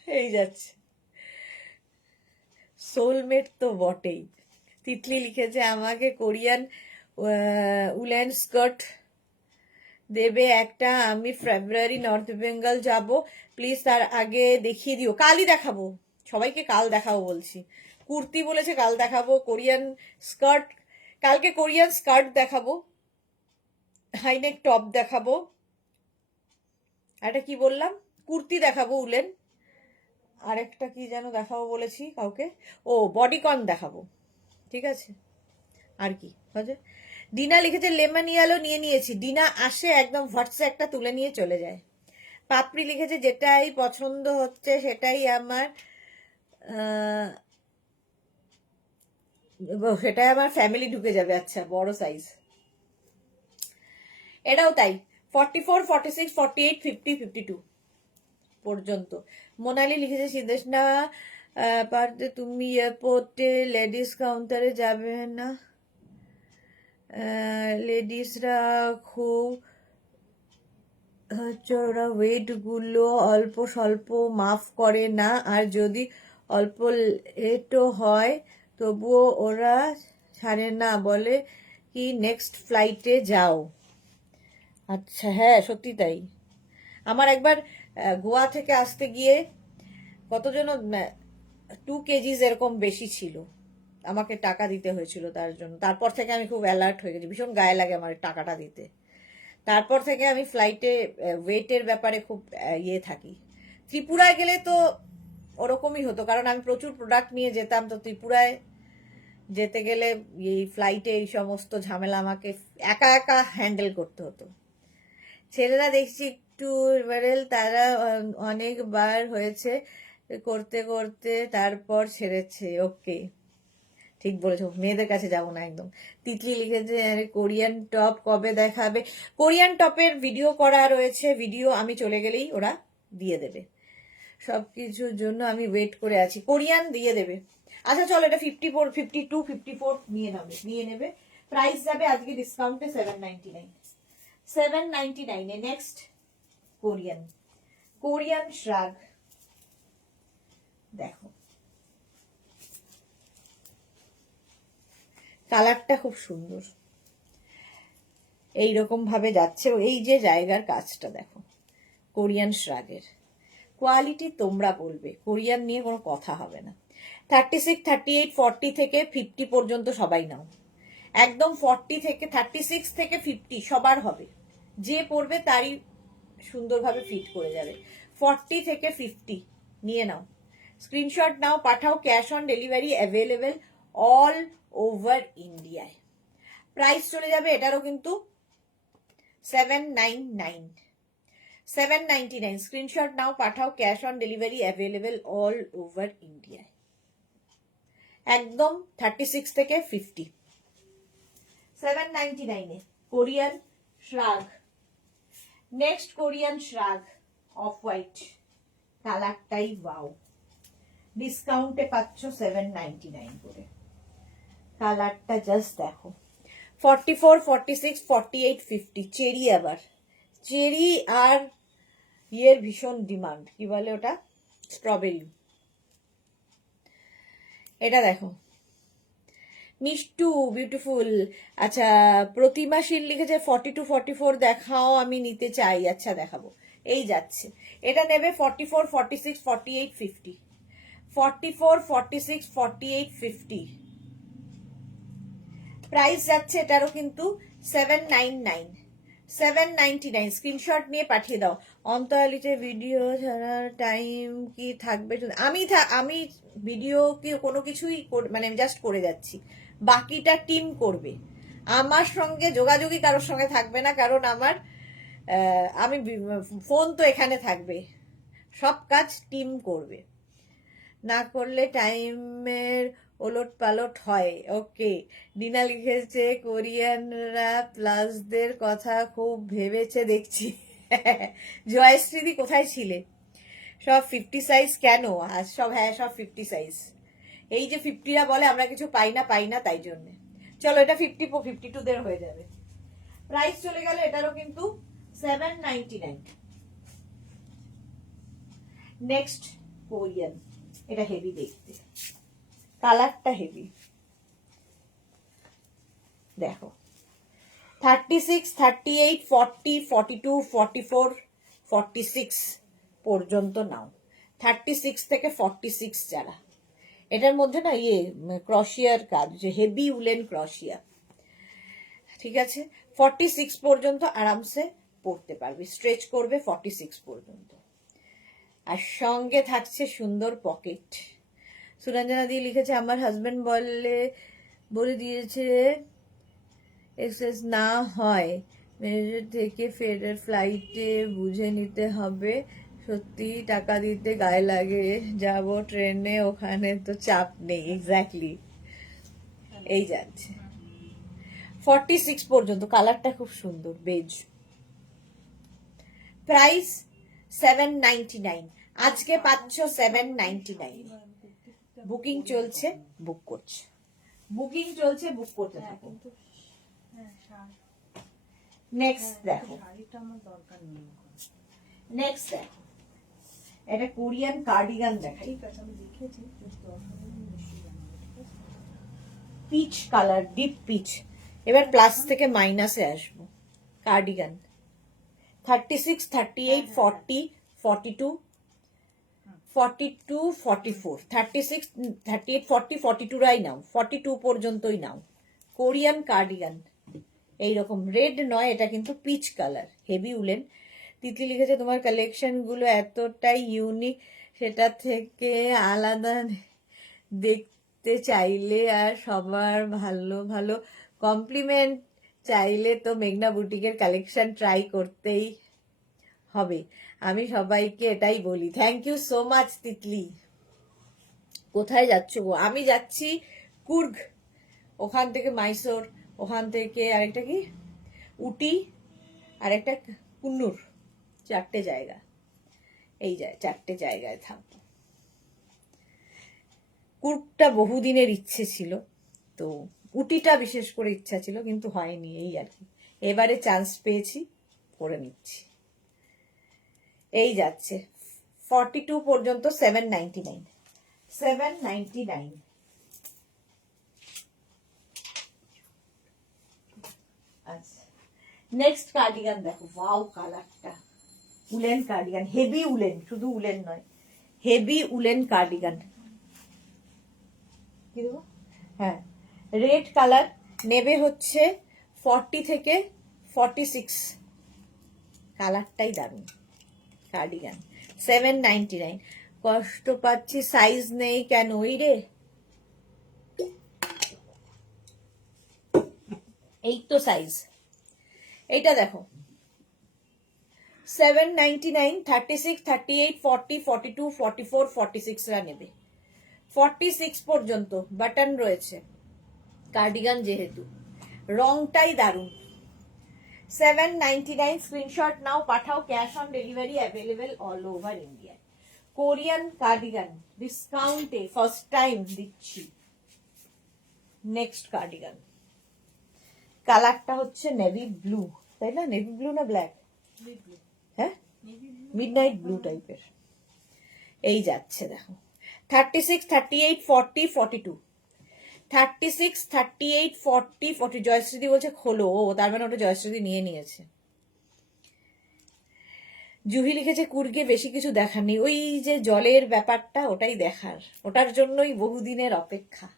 এই যাচ্ছে, সোলমেট তো বটেই। তিতলি লিখেছে আমাকে কোরিয়ান উলেন স্কার্ট দেবে একটা, আমি ফেব্রুয়ারি নর্থ বেঙ্গল যাব, প্লিজ তার আগে দেখিয়ে দিও। কালই দেখাবো, সবাইকে কাল দেখাবো বলছি। কুর্তি বলেছে কাল দেখাবো, কোরিয়ান স্কার্ট কালকে কোরিয়ান স্কার্ট দেখাবো, হাইনেক টপ দেখাবো, একটা কি বললাম, কুর্তি দেখাবো উলেন, আরেকটা কি যেন দেখাবো বলেছি কাউকে, ও বডিকন দেখাবো। ঠিক আছে, আর কি হচ্ছে? ডিনা লিখেছে লেমন ইয়েলো নিয়ে নিয়েছি। ডিনা আসে একদম হোয়াটসঅ্যাপ একটা তুলে নিয়ে চলে যায়। পাপড়ি লিখেছে যেটাই পছন্দ হচ্ছে সেটাই আমার সেটাই আমার ফ্যামিলি ঢুকে যাবে। আচ্ছা, বড় সাইজ। এটাও তাই, 44, 46, 48, 50, 52 পর্যন্ত। মোনালি লিখেছে সিদ্ধেশ না পারতে তুমি এয়ারপোর্টে লেডিস কাউন্টারে যাবে না, লেডিসরা খুব ওরা ওয়েট গুলো অল্প স্বল্প মাফ করে না, আর যদি অল্প লেটও হয় তবুও ওরা ছাড়ে না, বলে কি নেক্সট ফ্লাইটে যাও। আচ্ছা, হ্যাঁ সত্যি তাই। আমার একবার গোয়া থেকে আসতে গিয়ে কতজন 2 কেজিস এরকম বেশি ছিল, আমাকে টাকা দিতে হয়েছিল তার জন্য। তারপর থেকে আমি খুব অ্যালার্ট হয়ে গেছি, ভীষণ গায়ে লাগে আমার টাকাটা দিতে। তারপর থেকে আমি ফ্লাইটে ওয়েটের ব্যাপারে খুব ইয়ে থাকি। ত্রিপুরায় গেলে তো ওরকমই হতো, কারণ আমি প্রচুর প্রোডাক্ট নিয়ে যেতাম, তো ত্রিপুরায় যেতে গেলে এই ফ্লাইটে এই সমস্ত ঝামেলা আমাকে একা একা হ্যান্ডেল করতে হতো। ছেলেরা দেখছি একটু ভাইরাল, তারা অনেকবার হয়েছে করতে করতে তারপর ছেড়েছে। ওকে, ঠিক বলেছো, মেয়েদের কাছে যাবো না একদম। তিতলি লিখেছে কোরিয়ান টপ কবে দেখাবে? কোরিয়ান টপের ভিডিও করা রয়েছে, ভিডিও আমি চলে গেলেই ওরা দিয়ে দেবে। সবকিছুর জন্য আমি ওয়েট করে আছি, কোরিয়ান দিয়ে দেবে। আচ্ছা চলো, এটা 54, 52, 54 নিয়ে নেবে। প্রাইস যাবে আজকে ডিসকাউন্টে 799। 799 এ নেক্সট কোরিয়ান শ্রাগ দেখো, কালারটা খুব সুন্দর, এইরকম ভাবে যাচ্ছে। এই যে জায়গার কাজটা দেখো, কোরিয়ান শ্রাগের কোয়ালিটি তোমরা বলবে, কোরিয়ান নিয়ে কোনো কথা হবে না। 36, 38, 40 থেকে 50 পর্যন্ত সবাই নাও, একদম 40 থেকে 36 থেকে 50 সবার হবে, যে পরবে তারই সুন্দরভাবে ফিট করে যাবে। 40 থেকে 50 নিয়ে নাও, স্ক্রিনশট নাও, পাঠাও। Cash on delivery available all over ইন্ডিয়ায়। প্রাইস চলে যাবে এটারও কিন্তু 799। 799 স্ক্রিনশট নাও, পাঠাও। Cash on delivery available all over ইন্ডিয়ায়, একদম 36 থেকে 50। 799 এ Korean shrug. Next Korean shrug off white, কালারটাই ওয়াও, ডিসকাউন্টে পাচ্ছ 799 করে। কালারটা জাস্ট দেখো, 44, 46, 48, 50 চেরি। আবার চেরি আর ইয়ের ভীষণ ডিমান্ড, কি বলে ওটা, স্ট্রবেরি। এটা দেখো, মিষ্টু বিউটিফুল। আচ্ছা, প্রতিমাশীল লিখেছে 42, 44 দেখাও, আমি নিতে চাই। আচ্ছা দেখাবো, এই যাচ্ছে। এটা নেবে 44, 46, 48, 50। 44, 46, 48, 50। প্রাইস যাচ্ছে এটারও কিন্তু 799, 799। স্ক্রিনশট নিয়ে পাঠিয়ে দাও। অন্তরালিতে ভিডিও ছাড়ার টাইম কি থাকবে? আমি ভিডিও কি কোনো কিছুই মানে জাস্ট করে যাচ্ছি, বাকিটা টিম করবে। আমার সঙ্গে যোগাযোগই কারোর সঙ্গে থাকবে না, কারণ আমার আমি ফোন তো এখানে থাকবে, সব কাজ টিম করবে। না করলে টাইমের ওলট পালট হয়। ওকে, ডিনা লিখেছে কোরিয়ানরা প্লাসদের কথা খুব ভেবেছে দেখছি। জয়শ্রীদি কোথায় ছিলে? সব 50 সাইজ কেন আজ? সব হ্যাঁ, সব 50 সাইজ। এই যে 50রা বলে আমরা কিছু পাই না তাই জন্য। চলো এটা 52 দের হয়ে যাবে। প্রাইস চলে গেল এটারও কিন্তু 799। নেক্সট কোরিয়ান, এটা হেভি দেখতে, কালারটা হেভি। দেখো 36, 38, 40, 42, 44, 46 পর্যন্ত নাও। 36 থেকে 46 যারা, এটার মধ্যে না ক্রশিয়ার কাজ, যে হেভি উলেন ক্রশিয়া, ঠিক আছে। 46 পর্যন্ত আরামসে পরতে পারবে, স্ট্রেচ করবে 46 পর্যন্ত। আর সঙ্গে থাকছে সুন্দর পকেট। সুরঞ্জনা দিয়ে লিখেছে আমার হাজবেন্ড বলে দিয়েছে এক্সেস না হয় ম্যানেজার থেকে ফেরার ফ্লাইটে বুঝে নিতে হবে। সত্যি টাকা দিতে গায়ে লাগে, যাব ট্রেনে, ওখানে তো চাপ নেই। এক্স্যাক্টলি, এই যাচ্ছে 46 পর্যন্ত। কালারটা খুব সুন্দর, বেজ। প্রাইস 799। আজকে পাচ্ছ 799। বুকিং চলছে, বুক করছে, বুকিং চলছে, বুক করতে থাকো। নেক্সট দেখো, নেক্সট দেখো, এটা কোরিয়ান কার্ডিগান দেখাই। Peach colour, deep peach. এবার প্লাস থেকে মাইনাসে আসবো। কার্ডিগান 36, 38, 40, 42, 42, 44, 36, 38, 40, 42 রাই নাও, 42 পর্যন্তই নাও। কোরিয়ান কার্ডিগান এইরকম রেড নয়, এটা কিন্তু peach colour, heavy woollen. Titli লিখেছে তোমার কালেকশন গুলো এতটাই ইউনিক, সেটা থেকে আলাদা দেখতে চাইলে আর সবার ভালো ভালো কমপ্লিমেন্ট চাইলে তো মেঘনা বুটিকের কালেকশন ট্রাই করতেই হবে। আমি সবাইকে এটাই বলি। Thank you so much Titli. কোথায় যাচ্ছ গো? আমি যাচ্ছি কুর্গ, ওখান থেকে মাইসোর, ওখান থেকে আরেকটা কি উটি, আরেকটা কুন্নুর, 4টে জায়গা। এই 4টে জায়গায় থাকবো। কুর্গটা বহুদিনের ইচ্ছে ছিল, তো উটিটা বিশেষ করে ইচ্ছা ছিল কিন্তু হয়নি, এই আর কি। এবারে চান্স পেয়েছি, করে নিচ্ছি। এই যাচ্ছে 42 পর্যন্ত 799, 799। আচ্ছা, নেক্সট কার্ডিগান দেখো। ওয়াও, কালারটা উলেন কার্ডিগান, হেভি উলেন, শুধু উলেন নয়, হেভি উলেন কার্ডিগান। কি দেবো? হ্যাঁ, রেড কালার। নেবে হচ্ছে 40 থেকে 46। কালারটাই দারুণ। কার্ডিগান 799। কষ্ট পাচ্ছি, সাইজ নেই কেন? ওই রে, এই তো সাইজ। এইটা দেখো 799, 36, 38, 40, 42, 44, 46 রা নেবে। 46 পর্যন্ত বাটন রয়েছে, কার্ডিগান যেহেতু, রংটাই দারুণ। 799। স্ক্রিনশট নাও, পাঠাও। Cash on delivery available all over India. Korean cardigan ডিসকাউন্টে ফার্স্ট টাইম দিচ্ছি। নেক্সট কার্ডিগান, কালারটা হচ্ছে নেভি ব্লু, তাই না? নেভি ব্লু না ব্ল্যাক? হ্যাঁ, মিডনাইট ব্লু টাইপের। এই যাচ্ছে দেখো 36, 38, 40, 42, 36, 38, 40, 40। জয়শ্রীদি বলছে খোলো। ও তার মানে ওটা জয়শ্রীদি নিয়ে নিয়েছে। জুহি লিখেছে কুর্গে বেশি কিছু দেখার নেই, ওই যে জলের ব্যাপারটা ওটাই দেখার, ওটার জন্যই বহুদিনের অপেক্ষা।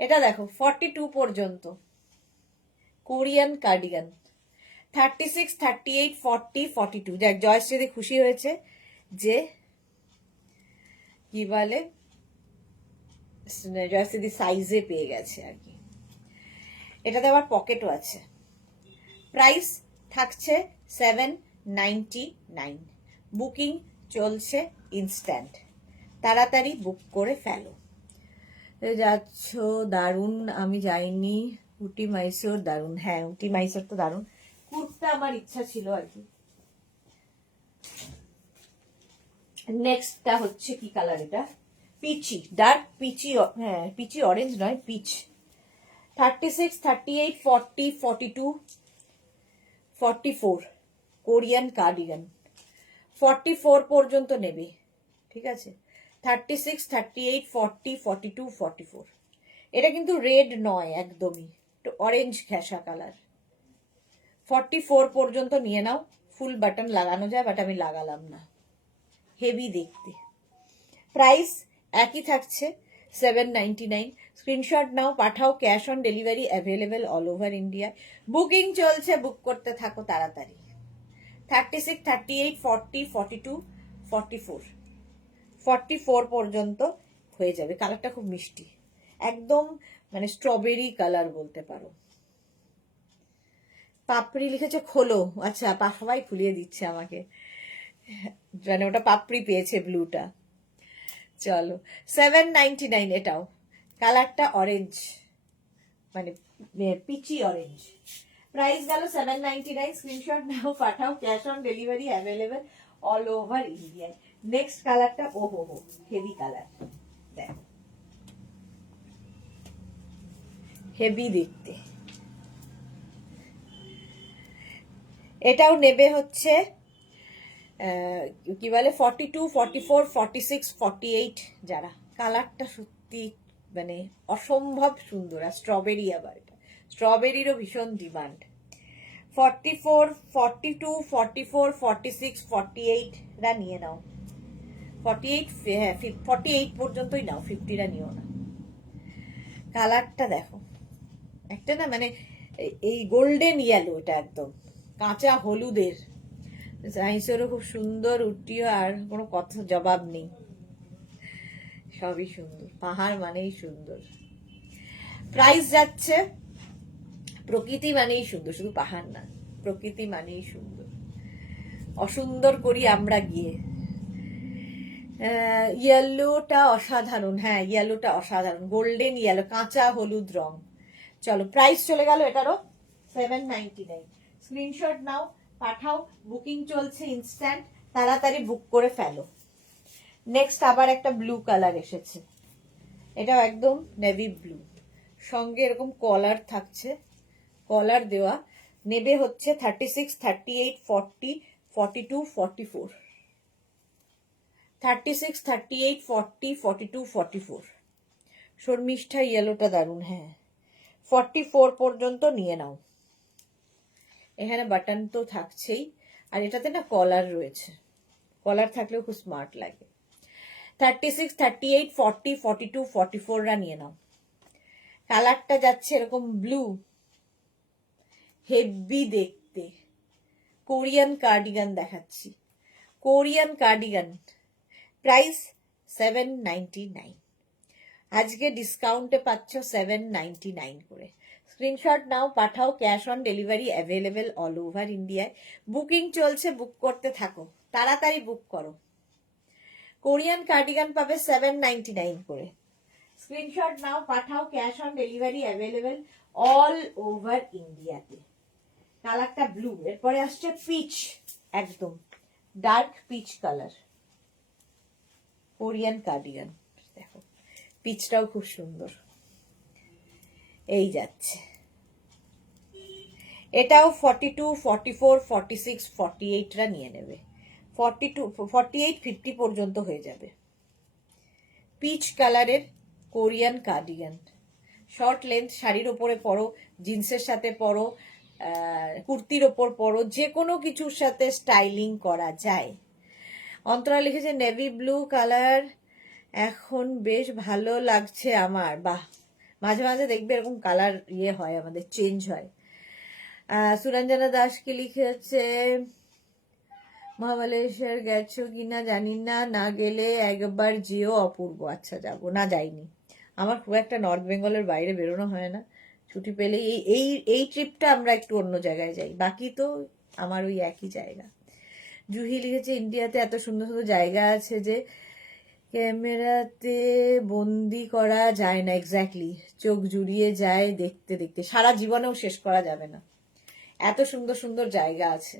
এটা দেখো 42 পর্যন্ত কোরিয়ান কার্ডিগান, 36, 38, 40, 42। যাক, জয়শ্রীদি খুশি হয়েছে যে কি বলে জয়শ্রীদি সাইজে পেয়ে গেছে আর কি। এটাতে আবার পকেটও আছে। প্রাইস থাকছে 799। বুকিং চলছে ইনস্ট্যান্ট, তাড়াতাড়ি বুক করে ফেলো। যাচ্ছ, দারুণ। আমি যাইনি, উটি মাইসোর দারুণ। হ্যাঁ, উটি মাইসোর তো দারুণ। কুর্তা আমার ইচ্ছা ছিল আর কি। নেক্সটটা হচ্ছে কি কালার, এটা পিচি, ডার্ক পিচি। হ্যাঁ, পিচি অরেঞ্জ নয়, পিচ। 36, 38, 40, 42, 44 Korean cardigan. 44 পর্যন্ত নেবে, ঠিক আছে। 36, 38, 40, 42, 44। এটা কিন্তু রেড নয় একদমই, একটু অরেঞ্জ ঘেঁষা কালার। 44 পর্যন্ত নিয়ে নাও। ফুল বাটন লাগানো যায়, বাট আমি লাগালাম না, হেভি দেখতে। প্রাইস একই থাকছে 799। স্ক্রিনশট নাও, পাঠাও। Cash on delivery available all over India. Booking চলছে, বুক করতে থাকো তাড়াতাড়ি। 36, 38, 40, 42, 44, 44 পর্যন্ত হয়ে যাবে। কালারটা খুব মিষ্টি, একদম মানে স্ট্রবেরি কালার বলতে পারো। পাপড়ি লিখেছে খোলো। আচ্ছা, সবাই খুলিয়ে দিচ্ছে আমাকে, মানে ওটা পাপড়ি পেয়েছে ব্লুটা। চলো, 799। এটাও কালারটা অরেঞ্জ, মানে পিচি অরেঞ্জ। প্রাইস গেল 799। স্ক্রিনশট নাও, পাঠাও। Cash on delivery available all over India. Next কালারটা ওহো হো, হেভি কালার, দেখ হেভি দেখতে। এটাও নেবে হচ্ছে কি বলে 42, 44, 46, 48 যারা। কালারটা সত্যি মানে অসম্ভব সুন্দর, আর স্ট্রবেরি, আবার এটা স্ট্রবেরিরও ভীষণ ডিমান্ড। 44, 42, 44, 46, 48 রা নিয়ে নাও। 48, হ্যাঁ 48 পর্যন্তই নাও, 50রা নিও না। কালারটা দেখো, একটা না মানে এই গোল্ডেন ইয়েলো, এটা একদম কাঁচা হলুদের। সাইন্সেরও খুব সুন্দর, উটিও, আর কোনো কথা জবাব নেই, সবই সুন্দর। পাহাড় মানেই সুন্দর। প্রাইস যাচ্ছে, প্রকৃতি মানেই সুন্দর, শুধু পাহাড় না, প্রকৃতি মানেই সুন্দর। অসুন্দর করি আমরা গিয়ে। ইয়েলোটা অসাধারণ, হ্যাঁ ইয়েলোটা অসাধারণ, গোল্ডেন ইয়েলো, কাঁচা হলুদ রং। চলো, প্রাইস চলে গেল এটারও 799। স্ক্রিনশট নাও, পাঠাও। বুকিং চলছে ইনস্ট্যান্ট, তাড়াতাড়ি বুক করে ফেলো। নেক্সট আবার একটা ব্লু কালার এসেছে, এটাও একদম নেভি ব্লু, সঙ্গে এরকম কলার থাকছে, কলার দেওয়া। নেবে হচ্ছে 36, 38, 40, 42, 44। 36, 38, 40, 42, 44। শর্মিষ্ঠা ইয়েলোটা দারুণ, হ্যাঁ 44 পর্যন্ত নিয়ে নাও। এখানে বাটন তো থাকছেই, আর এটাতে না কলার রয়েছে, কলার থাকলেও খুব স্মার্ট লাগে। 36, 38, 40, 42, 44 রা নিয়ে নাও। কালারটা যাচ্ছে এরকম ব্লু, হেভি দেখতে। কোরিয়ান কার্ডিগান দেখাচ্ছি, কোরিয়ান কার্ডিগান। প্রাইস 799। আজকে ডিসকাউন্টে পাচ্ছ 799 করে। স্ক্রিনশট নাও, পাঠাও। Cash on delivery available all over ইন্ডিয়ায়। বুকিং চলছে, বুক করতে থাকো, তাড়াতাড়ি বুক করো। কোরিয়ান কার্ডিগান পাবে 799 করে। স্ক্রিনশট নাও, পাঠাও। Cash on delivery available all over ইন্ডিয়াতে। কালারটা ব্লু। এরপরে আসছে পিচ, একদম dark peach colour, Korean cardigan. দেখো পিচটাও খুব সুন্দর, এই যাচ্ছে। এটাও 42, 44, 46, 48 রা নিয়ে নেবে। 42, 48, 50 পর্যন্ত হয়ে যাবে। পিচ কালারের কোরিয়ান কার্ডিগান, শর্ট লেন্থ, শাড়ির ওপরে পরো, জিন্সের সাথে পরো, কুর্তির ওপর পরো, যে কোনো কিছুর সাথে স্টাইলিং করা যায়। অন্তরা লিখেছে নেভি ব্লু কালার এখন বেশ ভালো লাগছে আমার। বাহ, মাঝে মাঝে দেখবে এরকম কালার হয়, আমাদের চেঞ্জ হয়। সুরঞ্জনা দাস কি লিখেছে মহাবালেশ্বর গেছো কিনা জানি না, না গেলে একবার যেও অপূর্ব। আচ্ছা যাবো, না যাইনি, আমার খুব একটা নর্থ বেঙ্গলের বাইরে বেরোনো হয় না, ছুটি পেলে এই এই এই ট্রিপটা আমরা একটু অন্য জায়গায় যাই, বাকি তো আমার ওই একই জায়গা। জুহি লিখেছে ইন্ডিয়াতে এত সুন্দর সুন্দর জায়গা আছে যে ক্যামেরাতে বন্দি করা যায় না। এক্স্যাক্টলি, চোখ জুড়িয়ে যায় দেখতে দেখতে, সারা জীবনেও শেষ করা যাবে না। এত সুন্দর সুন্দর জায়গা আছে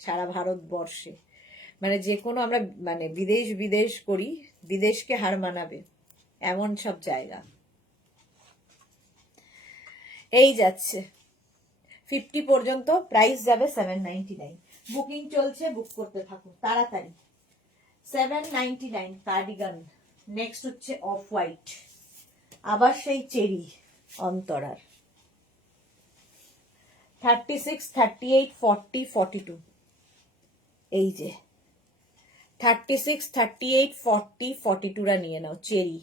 সারা ভারতবর্ষে, মানে যে কোনো আমরা মানে বিদেশ করি, বিদেশকে হার মানাবে এমন সব জায়গা। এই যাচ্ছে 50 পর্যন্ত, প্রাইস যাবে 799। বুকিং চলছে, বুক করতে থাকো তাড়াতাড়ি। 799 কার্ডিগান। নেক্সট হচ্ছে অফ হোয়াইট, আবার সেই চেরি অন্তরার। 36, 38, 40, 42। এই যে 36, 38, 40, 42রা নিয়ে নাও, cherry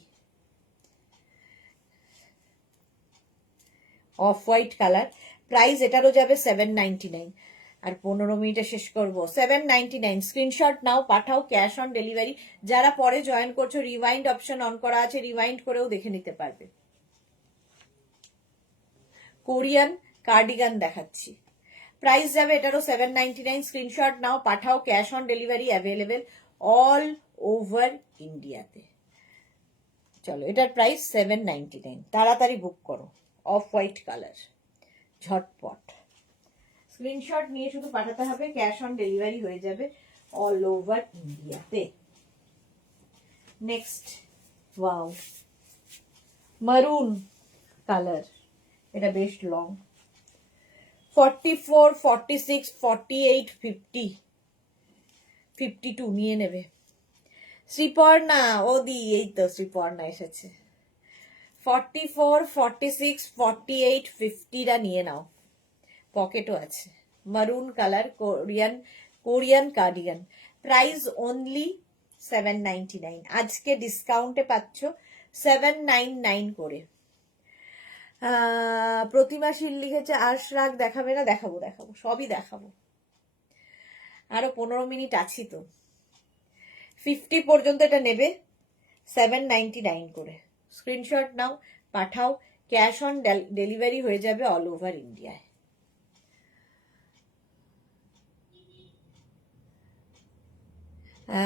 off white colour. Price এটারও যাবে 799। আর 15 মিনিটে শেষ করবো। 799 স্ক্রিনশট নাও, পাঠাও, ক্যাশ অন ডেলিভারি। যারা পরে জয়েন করছো, রিওয়াইন্ড অপশন অন করা আছে, রিওয়াইন্ড করেও দেখে নিতে পারবে। কোরিয়ান কার্ডিগান দেখাচ্ছি, প্রাইস যাবে এটারও 799। স্ক্রিনশট নাও, পাঠাও, cash on delivery available all over ইন্ডিয়াতে। চলো, এটার প্রাইস 799, তাড়াতাড়ি বুক করো। অফ হোয়াইট কালার, ঝটপট স্ক্রিনশট নিয়ে শুধু পাঠাতে হবে, ক্যাশ অন ডেলিভারি হয়ে যাবে অল ওভার ইন্ডিয়াতে। নেক্সট, ওয়াও, মারুন কালার, এটা বেশ লং। 44, 46, 48, 50, 52 নিয়ে নেবে। শ্রীপর্ণা ওদি, এই তো শ্রীপর্ণা এসেছে। 44, 46, 48, 50রা নিয়ে নাও, পকেটও আছে। মারুন colour, Korean cardigan. Price only 799। আজকে ডিসকাউন্টে পাচ্ছ 799 করে। প্রতিমা শীল লিখেছে আর শ্রাগ দেখাবে না? দেখাবো, সবই দেখাবো, আরো 15 মিনিট আছি তো। 50 পর্যন্ত এটা নেবে 799 করে। স্ক্রিনশট নাও, পাঠাও, ক্যাশ অন ডেলিভারি হয়ে যাবে অল ওভার ইন্ডিয়ায়।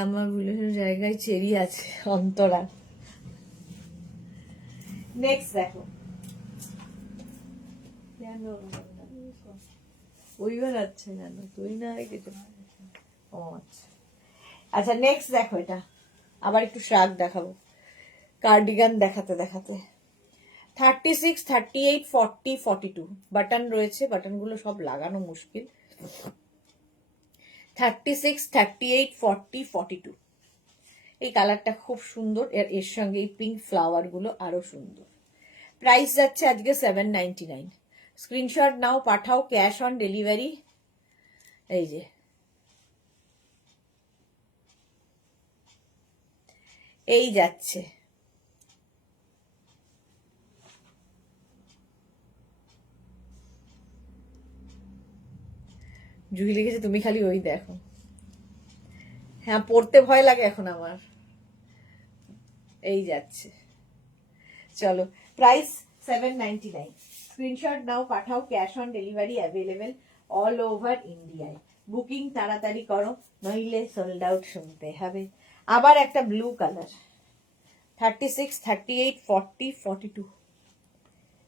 আমার বিভিন্ন জায়গায় চেরি আছে অন্তরা। নেক্সট দেখো, ওইবার আছে কেন তুই না কিছু। ও আচ্ছা, আচ্ছা নেক্সট দেখো, এটা আবার একটু শ্রাগ দেখাবো কার্ডিগান দেখাতে দেখাতে। 36, 38, 40, 42 বাটন রয়েছে, বাটনগুলো সব লাগানো মুশকিল। 36, 38, 40, 42 এই কালারটা খুব সুন্দর, এর সঙ্গে এই পিঙ্ক ফ্লাওয়ার গুলো আরো সুন্দর। প্রাইস যাচ্ছে আজকে 799। স্ক্রিনশট নাও, পাঠাও, ক্যাশ অন ডেলিভারি। এই যে এই যাচ্ছে, জুহি লিখেছে তুমি খালি ওই দেখো। হ্যাঁ, পড়তে ভয় লাগে এখন আমার। এই যাচ্ছে, চলো, প্রাইস 799। স্ক্রিনশট নাও, পাঠাও, cash on delivery available all over ইন্ডিয়ায়। বুকিং তাড়াতাড়ি করো, নইলে সোল্ড আউট শুনতে হবে। আবার একটা ব্লু কালার, 36, 38, 40, 42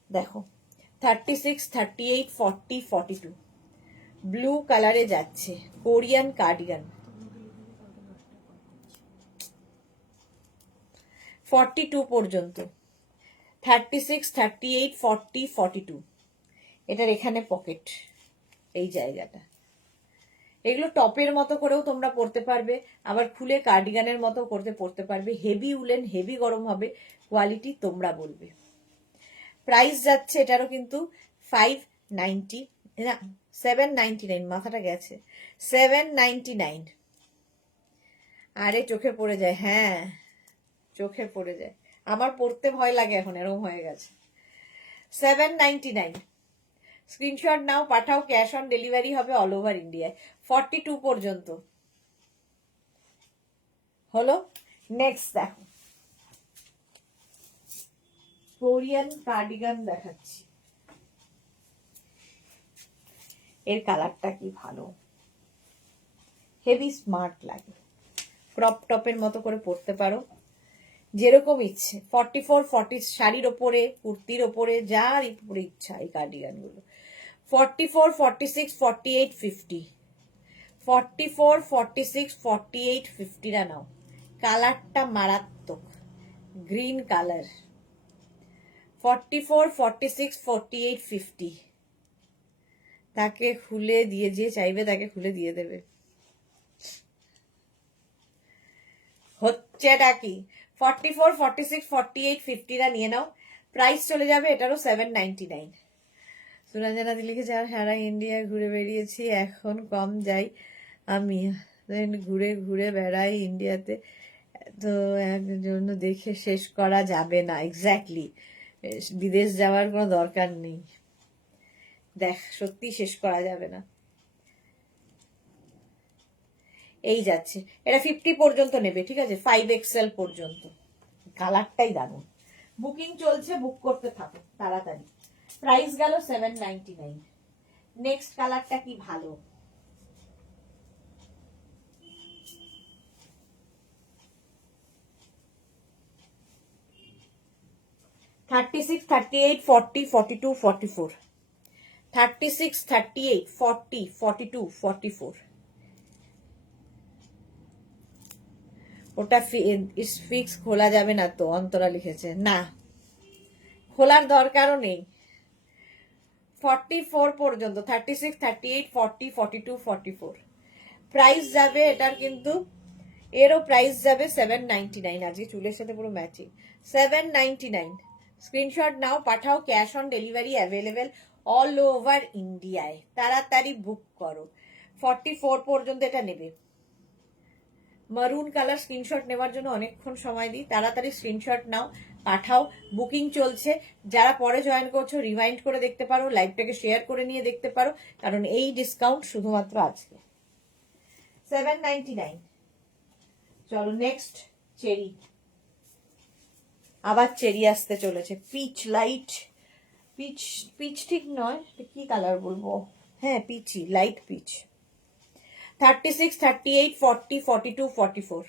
দেখো। 36, 38, 40, 42 ব্লু কালারে যাচ্ছে, কোরিয়ান কার্ডিগান। 42 পর্যন্ত, 36, 38, 40, 42 এটার এখানে পকেট, এই জায়গাটা। এগুলো টপের মতো করেও তোমরা পরতে পারবে, আবার খুলে কার্ডিগানের মতো করতে পরতে পারবে। হেভি উলেন, হেভি গরম হবে, কোয়ালিটি তোমরা বলবে। প্রাইস যাচ্ছে এটারও কিন্তু 599। না 799, মাথাটা গেছে, 799। আরে চোখে পড়ে যায়, হ্যাঁ চোখে পড়ে যায়, আমার পড়তে ভয় লাগে এখন, এরকম হয়ে গেছে। 799, স্ক্রিনশট নাও, পাঠাও, ক্যাশ অন ডেলিভারি হবে অল ওভার ইন্ডিয়ায়, 42 পর্যন্ত হলো। নেক্সট দেখো, কোরিয়ান কার্ডিগান দেখাচ্ছি। এর কালারটা কি ভালো, হেভি স্মার্ট লাগে, ক্রপ টপের মতো করে পরতে পারো, যেরকম ইচ্ছে। 44, 40 শাড়ির ওপরে, কুর্তির ওপরে, যার উপরে ইচ্ছা এই কার্ডিগান গুলো। 44, 46, 48, 50, 44, 46, 48, 50 টা নাও। কালারটা মারাত্মক, গ্রিন কালার। 44, 46, 48, 50, তাকে খুলে দিয়ে, যে চাইবে তাকে খুলে দিয়ে দেবে। হচ্ছেটা কি, 44, 46, 48, 50 টা নিয়ে নাও। প্রাইস চলে যাবে এটারও 799। সুরঞ্জনা দি লিখেছে, আর সারা ইন্ডিয়া ঘুরে বেরিয়েছি, এখন কম যাই আমি, ঘুরে ঘুরে বেড়াই ইন্ডিয়াতে, তো জন্য দেখে শেষ করা যাবে না। এক্স্যাক্টলি, বিদেশ যাওয়ার কোনো দরকার নেই, দেখ সত্যি শেষ করা যাবে না। এই যাচ্ছে, এটা 50 পর্যন্ত নেবে, ঠিক আছে, 5XL পর্যন্ত। কালারটাই দারুণ, বুকিং চলছে, বুক করতে থাকো তাড়াতাড়ি। প্রাইস গেল 799। নেক্সট কালারটা কি ভালো, থার্টি সিক্স, 38, 40, 42, 44, 36, 38, 40, 42, 44। ওটা ফিক্স খোলা যাবে না তো, অন্তরা লিখেছে, না খোলার দরকারও নেই। 44 পর্যন্ত, 36, 38, 40, 42, 44। প্রাইস যাবে এটার কিন্তু, এরও প্রাইস যাবে 799। আজকে চুলের সাথে পুরো ম্যাচিং, 799। স্ক্রিনশট নাও, পাঠাও, cash on delivery available all over ইন্ডিয়ায়, তাড়াতাড়ি বুক করো। 44 পর্যন্ত এটা নেবে। মারুন কালার, স্ক্রিনশট নেওয়ার জন্য অনেকক্ষণ সময় দিই, তাড়াতাড়ি স্ক্রিনশট নাও, পাঠাও, বুকিং চলছে। যারা পরে জয়েন করছো রিমাইন্ড করে দেখতে পারো, লাইভটাকে শেয়ার করে নিয়ে দেখতে পারো, কারণ এই ডিসকাউন্ট শুধুমাত্র আজকে 799। চলো নেক্সট, চেরি, আবার চেরি আসতে চলেছে, পিচ লাইট, পিচ, পিচ ঠিক নয়, কি কালার বলবো, হ্যাঁ পিচি, লাইট পিচ। 36, 38, 40, 42, 44।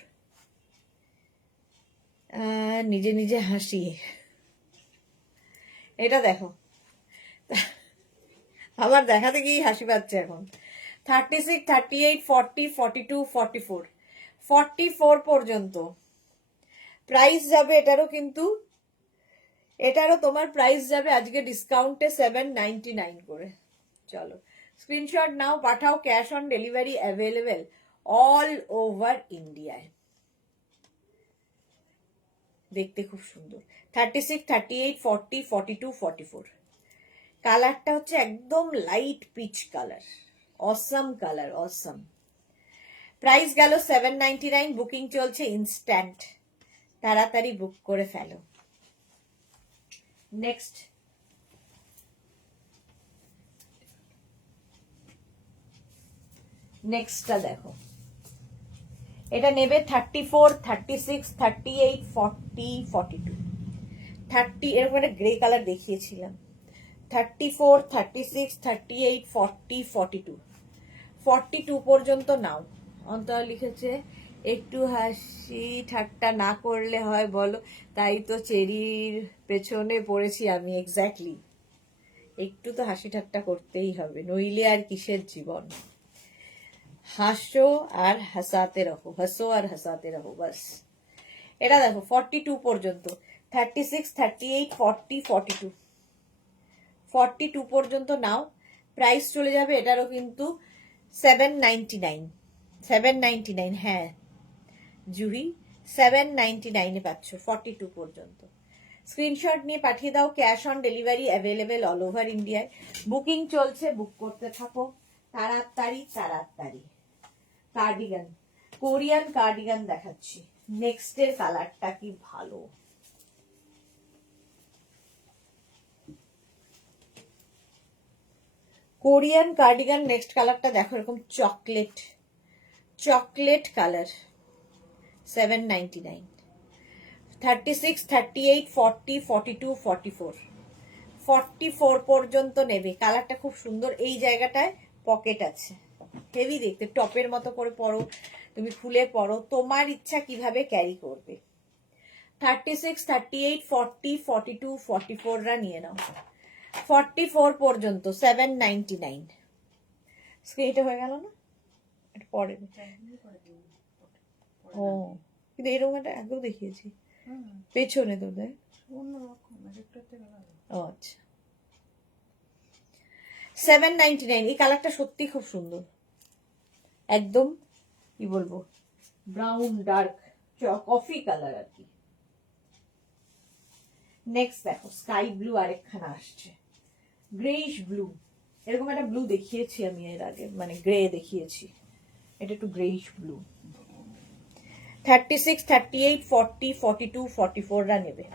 নিজে নিজে হাসি, এটা দেখো, আমার দেখাতে গিয়ে হাসি পাচ্ছে এখন। 36, 38, 40, 42, 44, 44 পর্যন্ত প্রাইস যাবে এটারও, কিন্তু এটারও তোমার প্রাইস যাবে আজকে ডিসকাউন্টে 799 করে। চলো স্ক্রিনশট নাও, পাঠাও, cash on delivery available all over ইন্ডিয়ায়। দেখতে খুব সুন্দর, 36, 38, 40, 42, 44। কালারটা হচ্ছে একদম light peach colour, awesome colour, awesome. Price গেল 799, বুকিং চলছে ইনস্ট্যান্ট, তাড়াতাড়ি বুক করে ফেলো। নেক্সট, নেক্সটটা দেখো, এটা নেবে 34, 36, 38, 40, 42, 30, এরকম একটা গ্রে কালার দেখিয়েছিলাম। 34, 36, 38, 40, 42, 42 পর্যন্ত নাও। অন্তরা লিখেছে, একটু হাসি ঠাট্টা না করলে হয় বলো, তাই তো চেরির পেছনে পড়েছি আমি। এক্স্যাক্টলি, একটু তো হাসি ঠাট্টা করতেই হবে, নইলে আর কিসের জীবন। হাসো আর হাসাতে রহো, হাসো আর হাসাতে রহো, বাস। এটা দেখো 42 পর্যন্ত, 36, 38, 40, 42, 42 পর্যন্ত নাও। প্রাইস চলে যাবে এটারও কিন্তু 799, 799, হ্যাঁ জুহি 799 পাচ্ছ 42 পর্যন্ত। স্ক্রিনশট নিয়ে পাঠিয়ে দাও, cash on delivery available all over ইন্ডিয়ায়। বুকিং চলছে, বুক করতে থাকো তাড়াতাড়ি তাড়াতাড়ি। কার্ডিগান, কোরিয়ান কার্ডিগান দেখাচ্ছি। নেক্সটের কালারটা কি ভালো, কোরিয়ান কার্ডিগান। নেক্সট কালারটা দেখো, এরকম চকলেট চকলেট কালার, 799। 36, 38, 40, 42, 44, 44 পর্যন্ত নেবে। কালারটা খুব সুন্দর, এই জায়গাটায় পকেট আছে, হেভি দেখতে, টপের মতো করে পরো, তুমি খুলে পরো, তোমার ইচ্ছা কিভাবে ক্যারি করবে। 36, 38, 40, 42, 44 রা নিয়ে নাও। 44 পর্যন্ত 799। স্ক্রিনটা হয়ে গেল না, এটা পরে। ও কিন্তু এরকম একটা আগেও দেখিয়েছি, পেছনে তো দেখ অন্যরকম। ও আচ্ছা, 799। এই কালারটা সত্যি খুব সুন্দর, একদম কি বলবো, ব্রাউন ডার্ক কফি কালার আর কি। নেক্সট দেখো, স্কাই ব্লু আরেকখানা আসছে, গ্রেইশ ব্লু। এরকম একটা ব্লু দেখিয়েছি আমি এর আগে, মানে গ্রে দেখিয়েছি, এটা একটু গ্রেইশ ব্লু। 36, 38, 40, 42, 44 রা নেবে।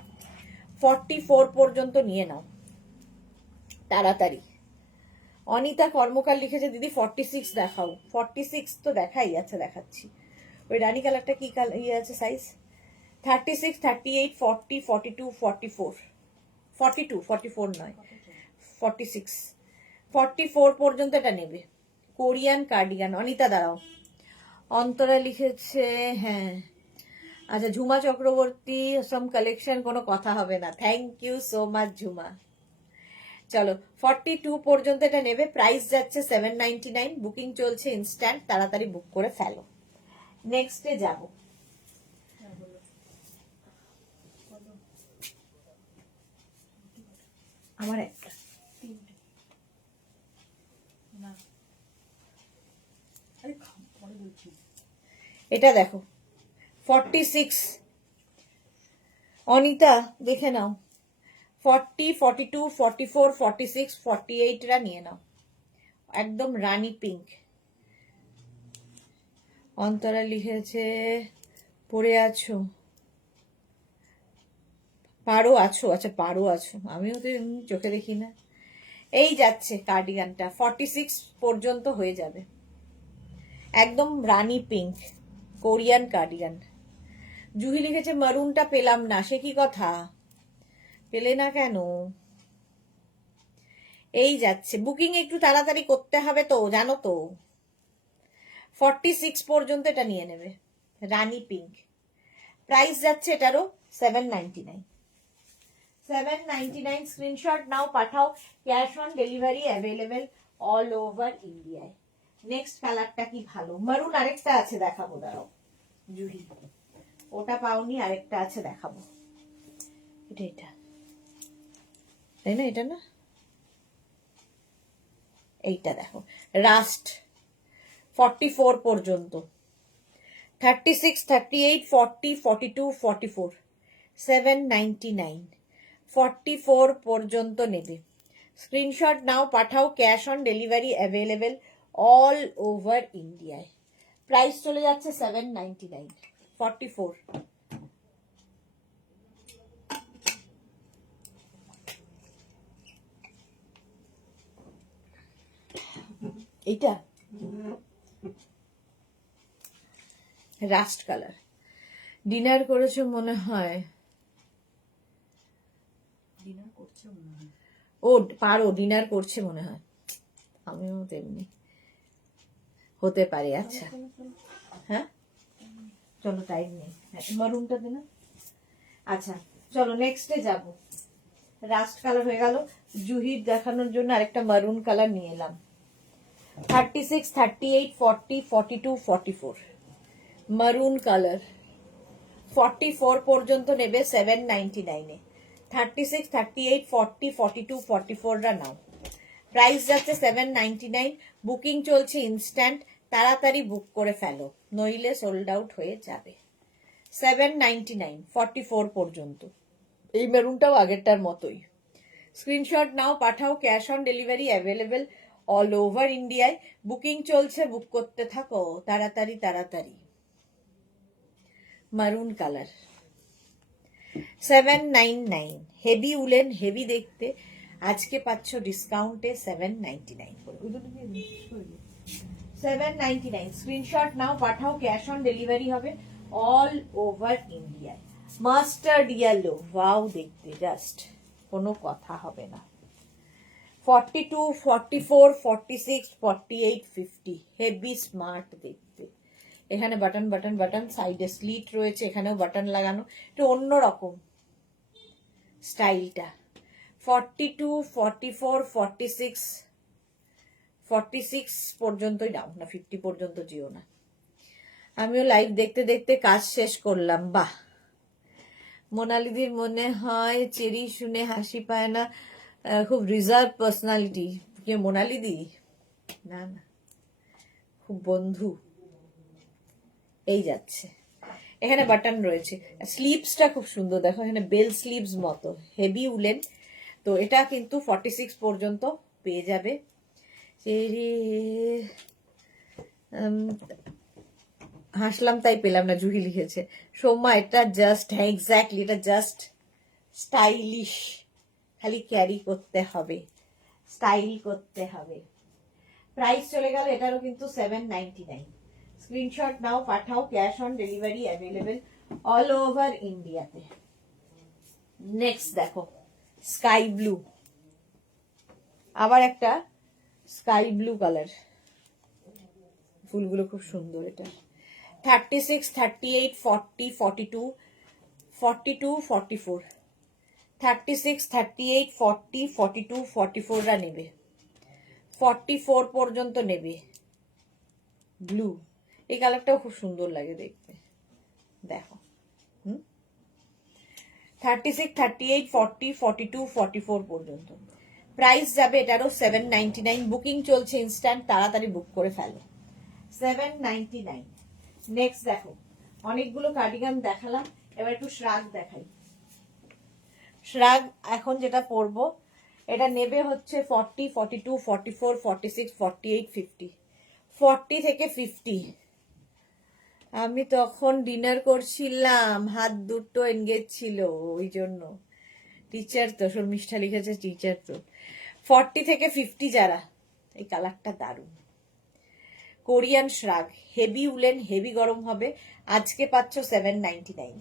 44 পর্যন্ত নিয়ে নাও তাড়াতাড়ি। অনিতা কর্মকার লিখেছে, দিদি 46 দেখাও। 46 তো দেখাই আছে, দেখাচ্ছি। ওই রানী কালারটা কি কালার ইয়ে আছে সাইজ? 36, 38, 40, 42, 44, 42, 44 নয়, 46, 44 পর্যন্ত এটা নেবে। Korean cardigan. অনিতা দাঁড়াও, অন্তরা লিখেছে, হ্যাঁ আচ্ছা, ঝুমা চক্রবর্তী ফ্রম কালেকশন, কোনো কথা হবে না, thank you so much Jhuma. চলো 42 পর্যন্ত এটা নেবে, প্রাইস যাচ্ছে 799, বুকিং চলছে ইনস্ট্যান্ট, তাড়াতাড়ি বুক করে ফেলো। নেক্সটে যাব, আমার একটা এটা দেখো 46। অনিতা দেখে নাও, 40, 42, 44, 46, 48 রা নিয়ে নাও, একদম রানী পিঙ্ক। অন্তরা লিখেছে, পড়ে আছো, পারো আছো, আচ্ছা পারো আছো, আমিও তো চোখে দেখি না। এই যাচ্ছে কার্ডিগানটা, 46 পর্যন্ত হয়ে যাবে, একদম রানী পিঙ্ক কোরিয়ান কার্ডিগান। জুহি লিখেছে, মারুনটা পেলাম না, সে কি কথা, পেলে না কেন? এই যাচ্ছে, বুকিং একটু তাড়াতাড়ি করতে হবে তো, জানো তো। 46 পর্যন্ত এটা নিয়ে নেবে, রানী পিঙ্ক। প্রাইস যাচ্ছে এটারও 799। 799, স্ক্রিনশট নাও, পাঠাও, cash on delivery available all over ইন্ডিয়ায়। নেক্সট কালারটা কি ভালো, মারুন আরেকটা আছে দেখাবো, দাঁড়াও জুহি, ওটা পাওনি, আরেকটা আছে দেখাবো। এটা এটা তাই না, এটা না, এইটা দেখো, রাস্ট 44 পর্যন্ত। 36, 38, 40, 42, 44, 799, 44 পর্যন্ত নেবে। স্ক্রিনশট নাও, পাঠাও, cash on delivery available all over ইন্ডিয়ায়। প্রাইস চলে যাচ্ছে 799, 44। এইটা রাস্ট কালার, ডিনার করেছো মনে হয়, ও পারো, ডিনার করছে মনে হয়, আমিও তেমনি হতে পারে। আচ্ছা হ্যাঁ চলো, টাইম নেই, মারুনটা দে না। আচ্ছা চলো নেক্সটে যাব, রাস্ট কালার হয়ে গেল, জুহির দেখানোর জন্য আরেকটা মারুন কালার নিয়ে এলাম। 36, 38, 40, 42, 44, মারুন কালার। 44 পর্যন্ত নেবে 799-এ। 36, 38, 40, 42, 44 রা নাও, প্রাইস যাচ্ছে 799, বুকিং চলছে ইনস্ট্যান্ট, তাড়াতাড়ি বুক করে ফেলো, নইলে সোল্ড আউট হয়ে যাবে। 799, 44 পর্যন্ত। এই মেরুনটাও আগেরটার মতোই। স্ক্রিনশট নাও, পাঠাও, cash on delivery available all over ইন্ডিয়ায়। বুকিং চলছে, বুক করতে থাকো তাড়াতাড়ি তাড়াতাড়ি। মারুন কালার 799, হেভি উলেন, হেভি দেখতে। আজকে পাচ্ছ ডিসকাউন্টে 799 করে। 799 স্ক্রিনশট নাও, পাঠাও, ক্যাশ অন ডেলিভারি হবে অল ওভার ইন্ডিয়ায়। মাস্টার্ড ইয়েলো, ওয়াও দেখতে জাস্ট কোনো কথা হবে না। 42, 44, 46, 48, 50 হেভি স্মার্ট দেখতে। এখানে বাটন বাটন বাটন, সাইডে স্লিট রয়েছে, এখানেও বাটন লাগানো, একটু অন্যরকম স্টাইলটা। 42, 44, 46, 46 পর্যন্তই নাও না, 50 পর্যন্ত যেও না। আমিও লাইভ দেখতে দেখতে কাজ শেষ করলাম। বাহ, মোনালিদির মনে হয় চেরি শুনে হাসি পায় না, খুব রিজার্ভ পার্সোনালিটি। কে মোনালিদি? না না, খুব বন্ধু। এই যাচ্ছে, এখানে বাটন রয়েছে, স্লিভসটা খুব সুন্দর দেখো, এখানে বেল স্লিভস মতো, হেভি উলেন। তো এটা কিন্তু 46 পর্যন্ত পেয়ে যাবে। হাসলাম তাই পেলাম না, জুহি লিখেছে। সোমা এটা জাস্ট, হ্যাঁ এক্স্যাক্টলি, এটা জাস্ট স্টাইলিশ, খালি ক্যারি করতে হবে, স্টাইল করতে হবে। প্রাইস চলে গেল এটারও কিন্তু 799। স্ক্রিনশট নাও, পাঠাও, cash on delivery available all over ইন্ডিয়াতে। নেক্সট দেখো স্কাই ব্লু, আবার একটা স্কাই ব্লু কালার, ফুলগুলো খুব সুন্দর। এটা 36, 38, 40, 42, 42, 44, 36, 38, 40, 42, 44 রা নেবে, 44 পর্যন্ত নেবে। ব্লু, এই কালারটাও খুব সুন্দর লাগে দেখতে, দেখো। 36, 38, 40, 42, 44 পর্যন্ত প্রাইস যাবে এটারও 799। বুকিং চলছে ইনস্ট্যান্ট, তাড়াতাড়ি বুক করে ফেলো। 799। নেক্সট দেখো, অনেকগুলো কার্ডিগান দেখালাম, এবার একটু শ্রাগ দেখাই। শ্রাগ এখন যেটা পরবো, এটা নেবে হচ্ছে 40, 42, 44, 46, 48, 50, 40 থেকে 50। আমি তখন ডিনার করছিলাম, হাত দুটো এনগেজ ছিল, ওই জন্য। টিচার তো, শর্মিষ্ঠা লিখেছে টিচার তো। 40 থেকে 50 যারা, এই কালারটা দারুণ। কোরিয়ান শ্রাগ, হেভি উলেন, হেভি গরম হবে। আজকে পাচ্ছ 799।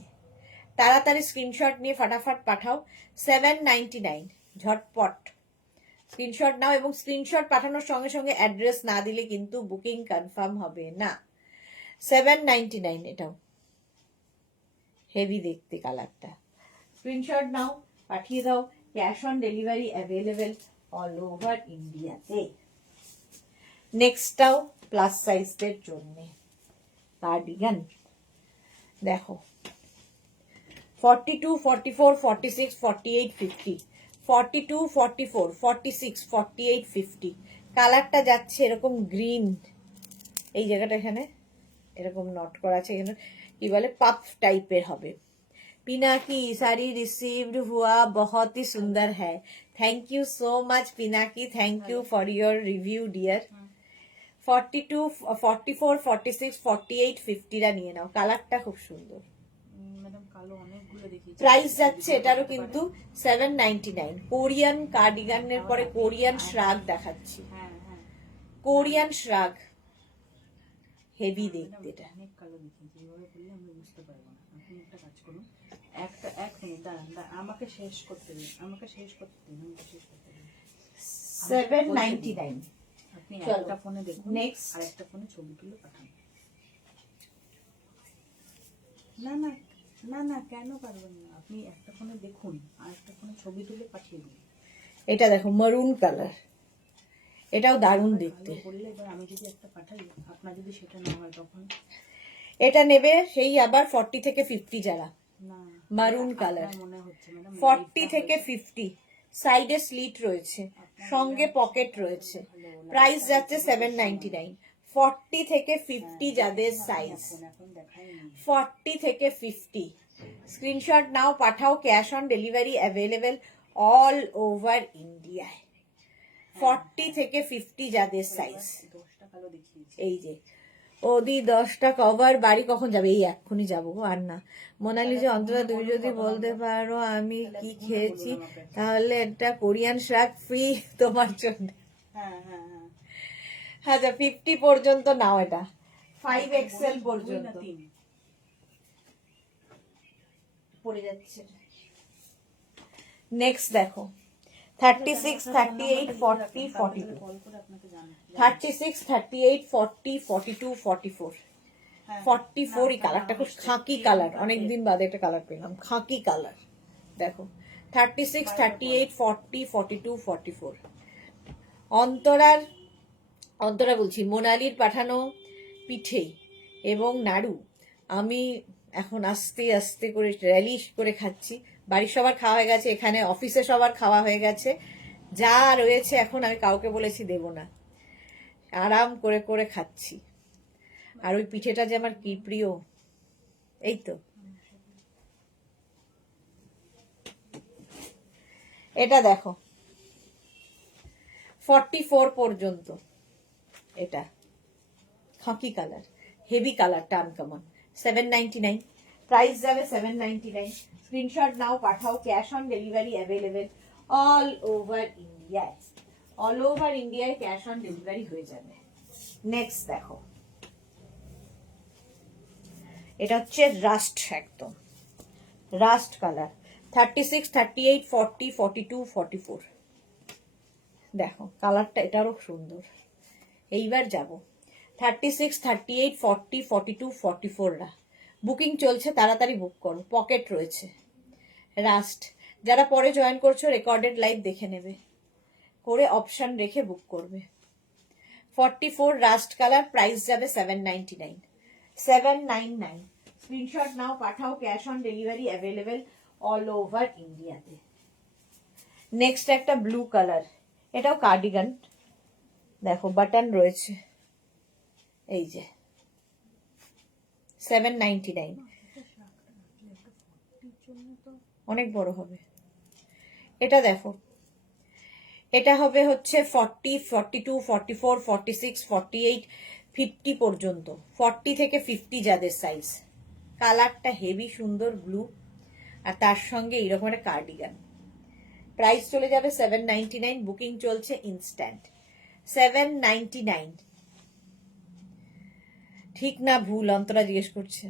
তাড়াতাড়ি স্ক্রিনশট নিয়ে ফাটাফাট পাঠাও, 799 ঝটপট স্ক্রিনশট নাও। এবং স্ক্রিনশট পাঠানোর সঙ্গে সঙ্গে অ্যাড্রেস না দিলে কিন্তু বুকিং কনফার্ম হবে না। 799 এটাও হেভি দেখতে কালারটা। স্ক্রিনশট নাও, পাঠিয়ে দাও, cash on delivery available all over ইন্ডিয়াতে। নেক্সটটাও প্লাস সাইজদের জন্য কার্ডিগান দেখো, 42, 44, 46, 48, 50, 42, 44, 46, 48, 50। কালারটা যাচ্ছে এরকম গ্রিন, এই জায়গাটা এখানে এরকম নট করা আছে, এখানে কি বলে পাফ টাইপের হবে। পিনাকি साड़ी रिसीव्ड हुआ, बहुत ही सुंदर है। Thank you so much Pinaki, thank you for your review dear. 42, 44, 46, 48, 50 রা নিয়ে নাও, কালারটা খুব সুন্দর। প্রাইস যাচ্ছে এটারও কিন্তু 799। কোরিয়ান কার্ডিগানের পরে কোরিয়ান শ্রাগ দেখাচ্ছি। কোরিয়ান শ্রাগ হেভি দেখতে, এটা আমাকে শেষ করতে দিন, আমাকে শেষ করতে দিন। 799। আপনি একটা ফোনে দেখুন, নেক্সট আর একটা ফোনে ছবি তুলে পাঠান। না না না না, কেন পারবেন না? আপনি একটা ফোনে দেখুন, আর একটা ফোনে ছবি তুলে পাঠিয়ে দিন। এটা দেখো মারুন কালার, এটাও দারুণ দেখতে। বললে এবার আমি যদি একটা পাঠাই, আপনার যদি সেটা না হয় তখন? এটা নেবে সেই আবার 40 থেকে 50 যারা, না মারুন কালার। মনে হচ্ছে ম্যাডাম 40 থেকে 50, সাইডে স্লিট রয়েছে, সঙ্গে পকেট রয়েছে। প্রাইস যাচ্ছে 799। 40 থেকে 50 যাদের সাইজ, 40 থেকে 50 স্ক্রিনশট নাও, পাঠাও, cash on delivery available all over ইন্ডিয়ায়। 40 থেকে 50 যাদের সাইজ। 10টা কালো দেখিয়েছি। এই যে ওদি 10টা কভার, বাড়ি কখন যাবে? এই এক্ষুনি যাবো গো, আর না। মোনালিসা অন্তরা তুমি যদি বলতে পারো আমি কি খেয়েছি, তাহলে একটা কোরিয়ান শ্রাগ ফ্রি তোমার জন্য। হ্যাঁ হ্যাঁ হ্যাঁ। আচ্ছা 50 পর্যন্ত নাও, এটা 5XL পর্যন্ত পড়ে যাচ্ছে। নেক্সট দেখো 36, 38, 40, 42, কল করে আপনাকে জানাই। 36, 38, 40, 42, 44, 44। এই কালারটা খুব খাকি কালার, অনেকদিন বাদে একটা কালার পেলাম, খাকি কালার। দেখো 36, 38, 40, 42, 44। অন্তরা বলছি, মোনালির পাঠানো পিঠে এবং নাড়ু আমি এখন আস্তে আস্তে করে র্যালিশ করে খাচ্ছি। বাড়ির সবার খাওয়া হয়ে গেছে, এখানে অফিসে সবার খাওয়া হয়ে গেছে, যা রয়েছে এখন আমি কাউকে বলেছি দেব না, আরাম করে করে খাচ্ছি। আর ওই পিঠেটা যে আমার কি প্রিয়। এই তো এটা দেখো 44 পর্যন্ত, এটা খাকি কালার, হেভি কালারটা আনকমন। 799, প্রাইস যাবে 799। স্ক্রিনশট নাও, পাঠাও, cash on delivery available all over ইন্ডিয়ায়। অল ওভার ইন্ডিয়ায় ক্যাশ অন ডেলিভারি হয়ে যাবে। নেক্সট দেখো, এটা হচ্ছে রাস্ট, একদম রাস্ট কালার। 36, 38, 40, 42, 44। দেখো কালারটা এটারও সুন্দর। এইবার যাব 36, 38, 40, 42, 44রা বুকিং চলছে, তাড়াতাড়ি বুক করো, পকেট রয়েছে। রাস্ট যারা পরে জয়েন করছো রেকর্ডেড লাইভ দেখে নেবে, করে অপশন রেখে বুক করবে। 44 রাস্ট কালার, প্রাইস যাবে 799। 799, স্ক্রিনশট নাও, পাঠাও, cash on delivery available all over ইন্ডিয়াতে। নেক্সট একটা ব্লু কালার, এটাও কার্ডিগান, দেখো বাটন রয়েছে, এই যে 799, অনেক বড় হবে। এটা দেখো, এটা হবে হচ্ছে 40, 42, 44, 46, 48, 50 পর্যন্ত। 40 থেকে 50 যাদের সাইজ। কালারটা হেভি সুন্দর ব্লু, আর তার সঙ্গে এইরকম একটা কার্ডিগান। প্রাইস চলে যাবে 799, বুকিং চলছে ইনস্ট্যান্ট। 799 ঠিক না ভুল? অন্তরা জিজ্ঞেস করছে।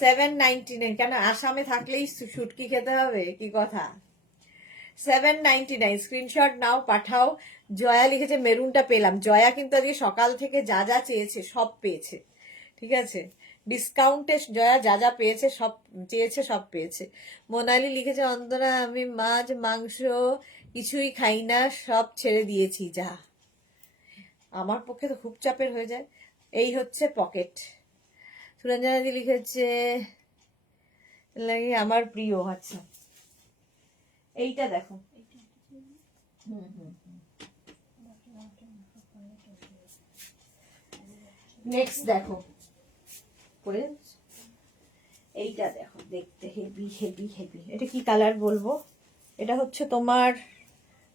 799, কেন আসামে থাকলেই শুটকি খেতে হবে কি কথা? 799, স্ক্রিনশট নাও, পাঠাও। জয়া লিখেছে মেরুনটা পেলাম। জয়া কিন্তু আজকে সকাল থেকে যা যা চেয়েছে সব পেয়েছে, ঠিক আছে? ডিসকাউন্টে জয়া যা যা পেয়েছে সব চেয়েছে, সব পেয়েছে। মোনালি লিখেছে অন্তরা আমি মাছ মাংস কিছুই খাই না, সব ছেড়ে দিয়েছি। যা, আমার পক্ষে তো খুব চাপের হয়ে যায়। এই হচ্ছে পকেট। সুরঞ্জনাদি লিখেছে লাগে আমার প্রিয়। আচ্ছা এইটা দেখো, নেক্সট দেখো, এইটা দেখো, দেখতে হেভি হেভি হেভি। এটা কি কালার বলবো, এটা হচ্ছে তোমার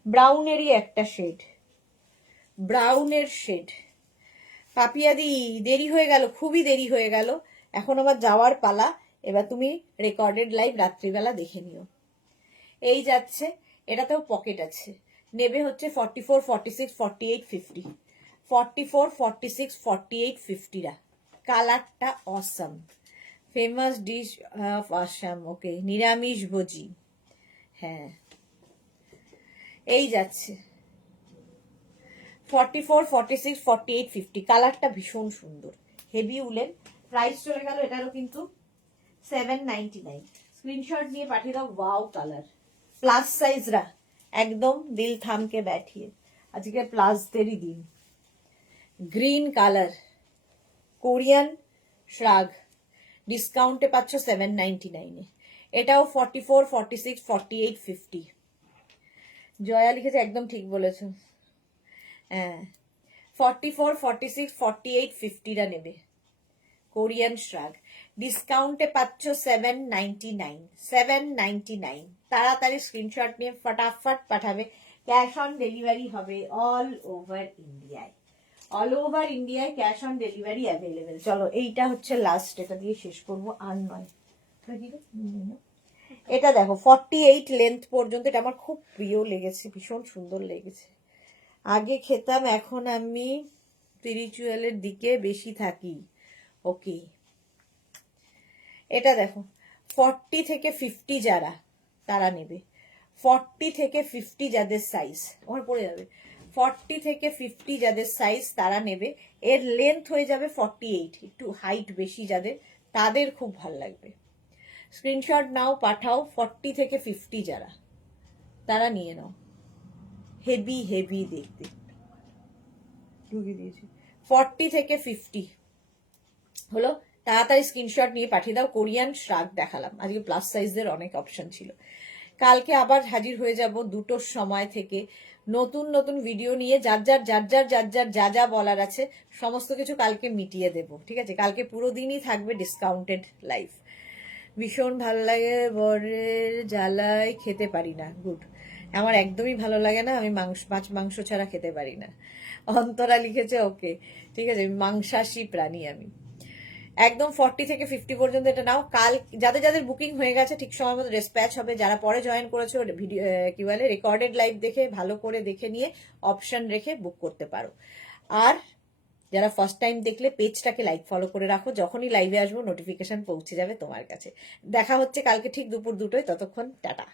ব্রাউনেরই একটা শেড, ব্রাউনের শেড। পাপিয়াদি দেরি হয়ে গেল, খুবই দেরি হয়ে গেল, এখন আবার যাওয়ার পালা। এবার তুমি রেকর্ডেড লাইভ রাত্রিবেলা দেখে নিও। এই যাচ্ছে, এটাতেও পকেট আছে। নেবে হচ্ছে 44, 46, 48, 50। 44, 46, 48, 50রা। কালারটা awesome. Famous dish of Assam, okay, নিরামিষ ভোজি। হ্যাঁ এই যাচ্ছে 44, 46, 48, 50। কালারটা ভীষণ সুন্দর, হেভি উলেন। প্রাইস চলে গেল এটারও কিন্তু 799। স্ক্রিনশট নিয়ে পাঠিয়ে দাও। ওয়াও কালার, প্লাস সাইজরা একদম দিল থামকে बैठिए, আজকে প্লাসদেরই দিন। গ্রিন কালার, কোরিয়ান শ্রাগ, ডিসকাউন্টে পাচ্ছ 799-এ। এটাও 44, 46, 48, 50। জয়া লিখেছে একদম ঠিক বলেছো। হ্যাঁ 44, 46, 48, 50রা নেবে কোরিয়ান শ্রাগ। ডিসকাউন্টে পাচ্ছ 799, 799। তাড়াতাড়ি স্ক্রিনশট নিয়ে ফটাফট পাঠাবে। ক্যাশ অন ডেলিভারি হবে অল ওভার ইন্ডিয়ায়, অল ওভার ইন্ডিয়ায় ক্যাশ অন ডেলিভারি অ্যাভেলেবেল। চলো এইটা হচ্ছে লাস্ট, এটা দিয়ে শেষ করবো, আর নয়। এটা দেখো 48 লেন্থ পর্যন্ত, এটা আমার খুব প্রিয় লেগেছে, ভীষণ সুন্দর লেগেছে। আগে খেতাম, এখন আমি স্পিরিচুয়ালের দিকে বেশি থাকি। ওকে, এটা দেখো 40 থেকে 50 যারা, তারা নেবে। 40 থেকে 50 যাদের সাইজ, আমার পড়ে যাবে, 40 থেকে 50 যাদের সাইজ তারা নেবে। এর লেন্থ হয়ে যাবে 48, একটু হাইট বেশি যাদের, তাদের খুব ভাল লাগবে। স্ক্রিনশট নাও, পাঠাও। 40 থেকে 50 যারা, তারা নিয়ে নাও। হেভি হেভি দেখতে, ঢুকিয়ে দিয়েছি। 40 থেকে 50 হলো, তাড়াতাড়ি স্ক্রিনশট নিয়ে পাঠিয়ে দাও। কোরিয়ান শ্রাগ দেখালাম আজকে, প্লাস সাইজের অনেক অপশন ছিল। কালকে আবার হাজির হয়ে যাব 2টোর সময় থেকে নতুন নতুন ভিডিও নিয়ে। যা যা বলার আছে সমস্ত কিছু কালকে মিটিয়ে দেব, ঠিক আছে? কালকে পুরো দিনই থাকবে ডিসকাউন্টেড লাইফ। ভীষণ ভালো লাগে, বরের জ্বালায় খেতে পারি না। গুড, আমার একদমই ভালো লাগে না, আমি মাছ মাংস ছাড়া খেতে পারি না। অন্তরা লিখেছে ওকে, ঠিক আছে, মাংসাশী প্রাণী আমি। একদম 40 থেকে 50 পর্যন্ত এটা নাও। কাল যাদের যাদের বুকিং হয়ে গেছে ঠিক সময় মতো ডিসপ্যাচ হবে। যারা পরে জয়েন করেছো ভিডিও কি বলে রেকর্ডেড লাইভ দেখে ভালো করে দেখে নিয়ে অপশন রেখে বুক করতে পারো। আর যারা ফার্স্ট টাইম দেখলে পেজটাকে লাইক ফলো করে রাখো, যখনই লাইভে আসবো নোটিফিকেশন পৌঁছে যাবে তোমার কাছে। দেখা হচ্ছে কালকে ঠিক দুপুর 2টোয়, ততক্ষণ টাটা।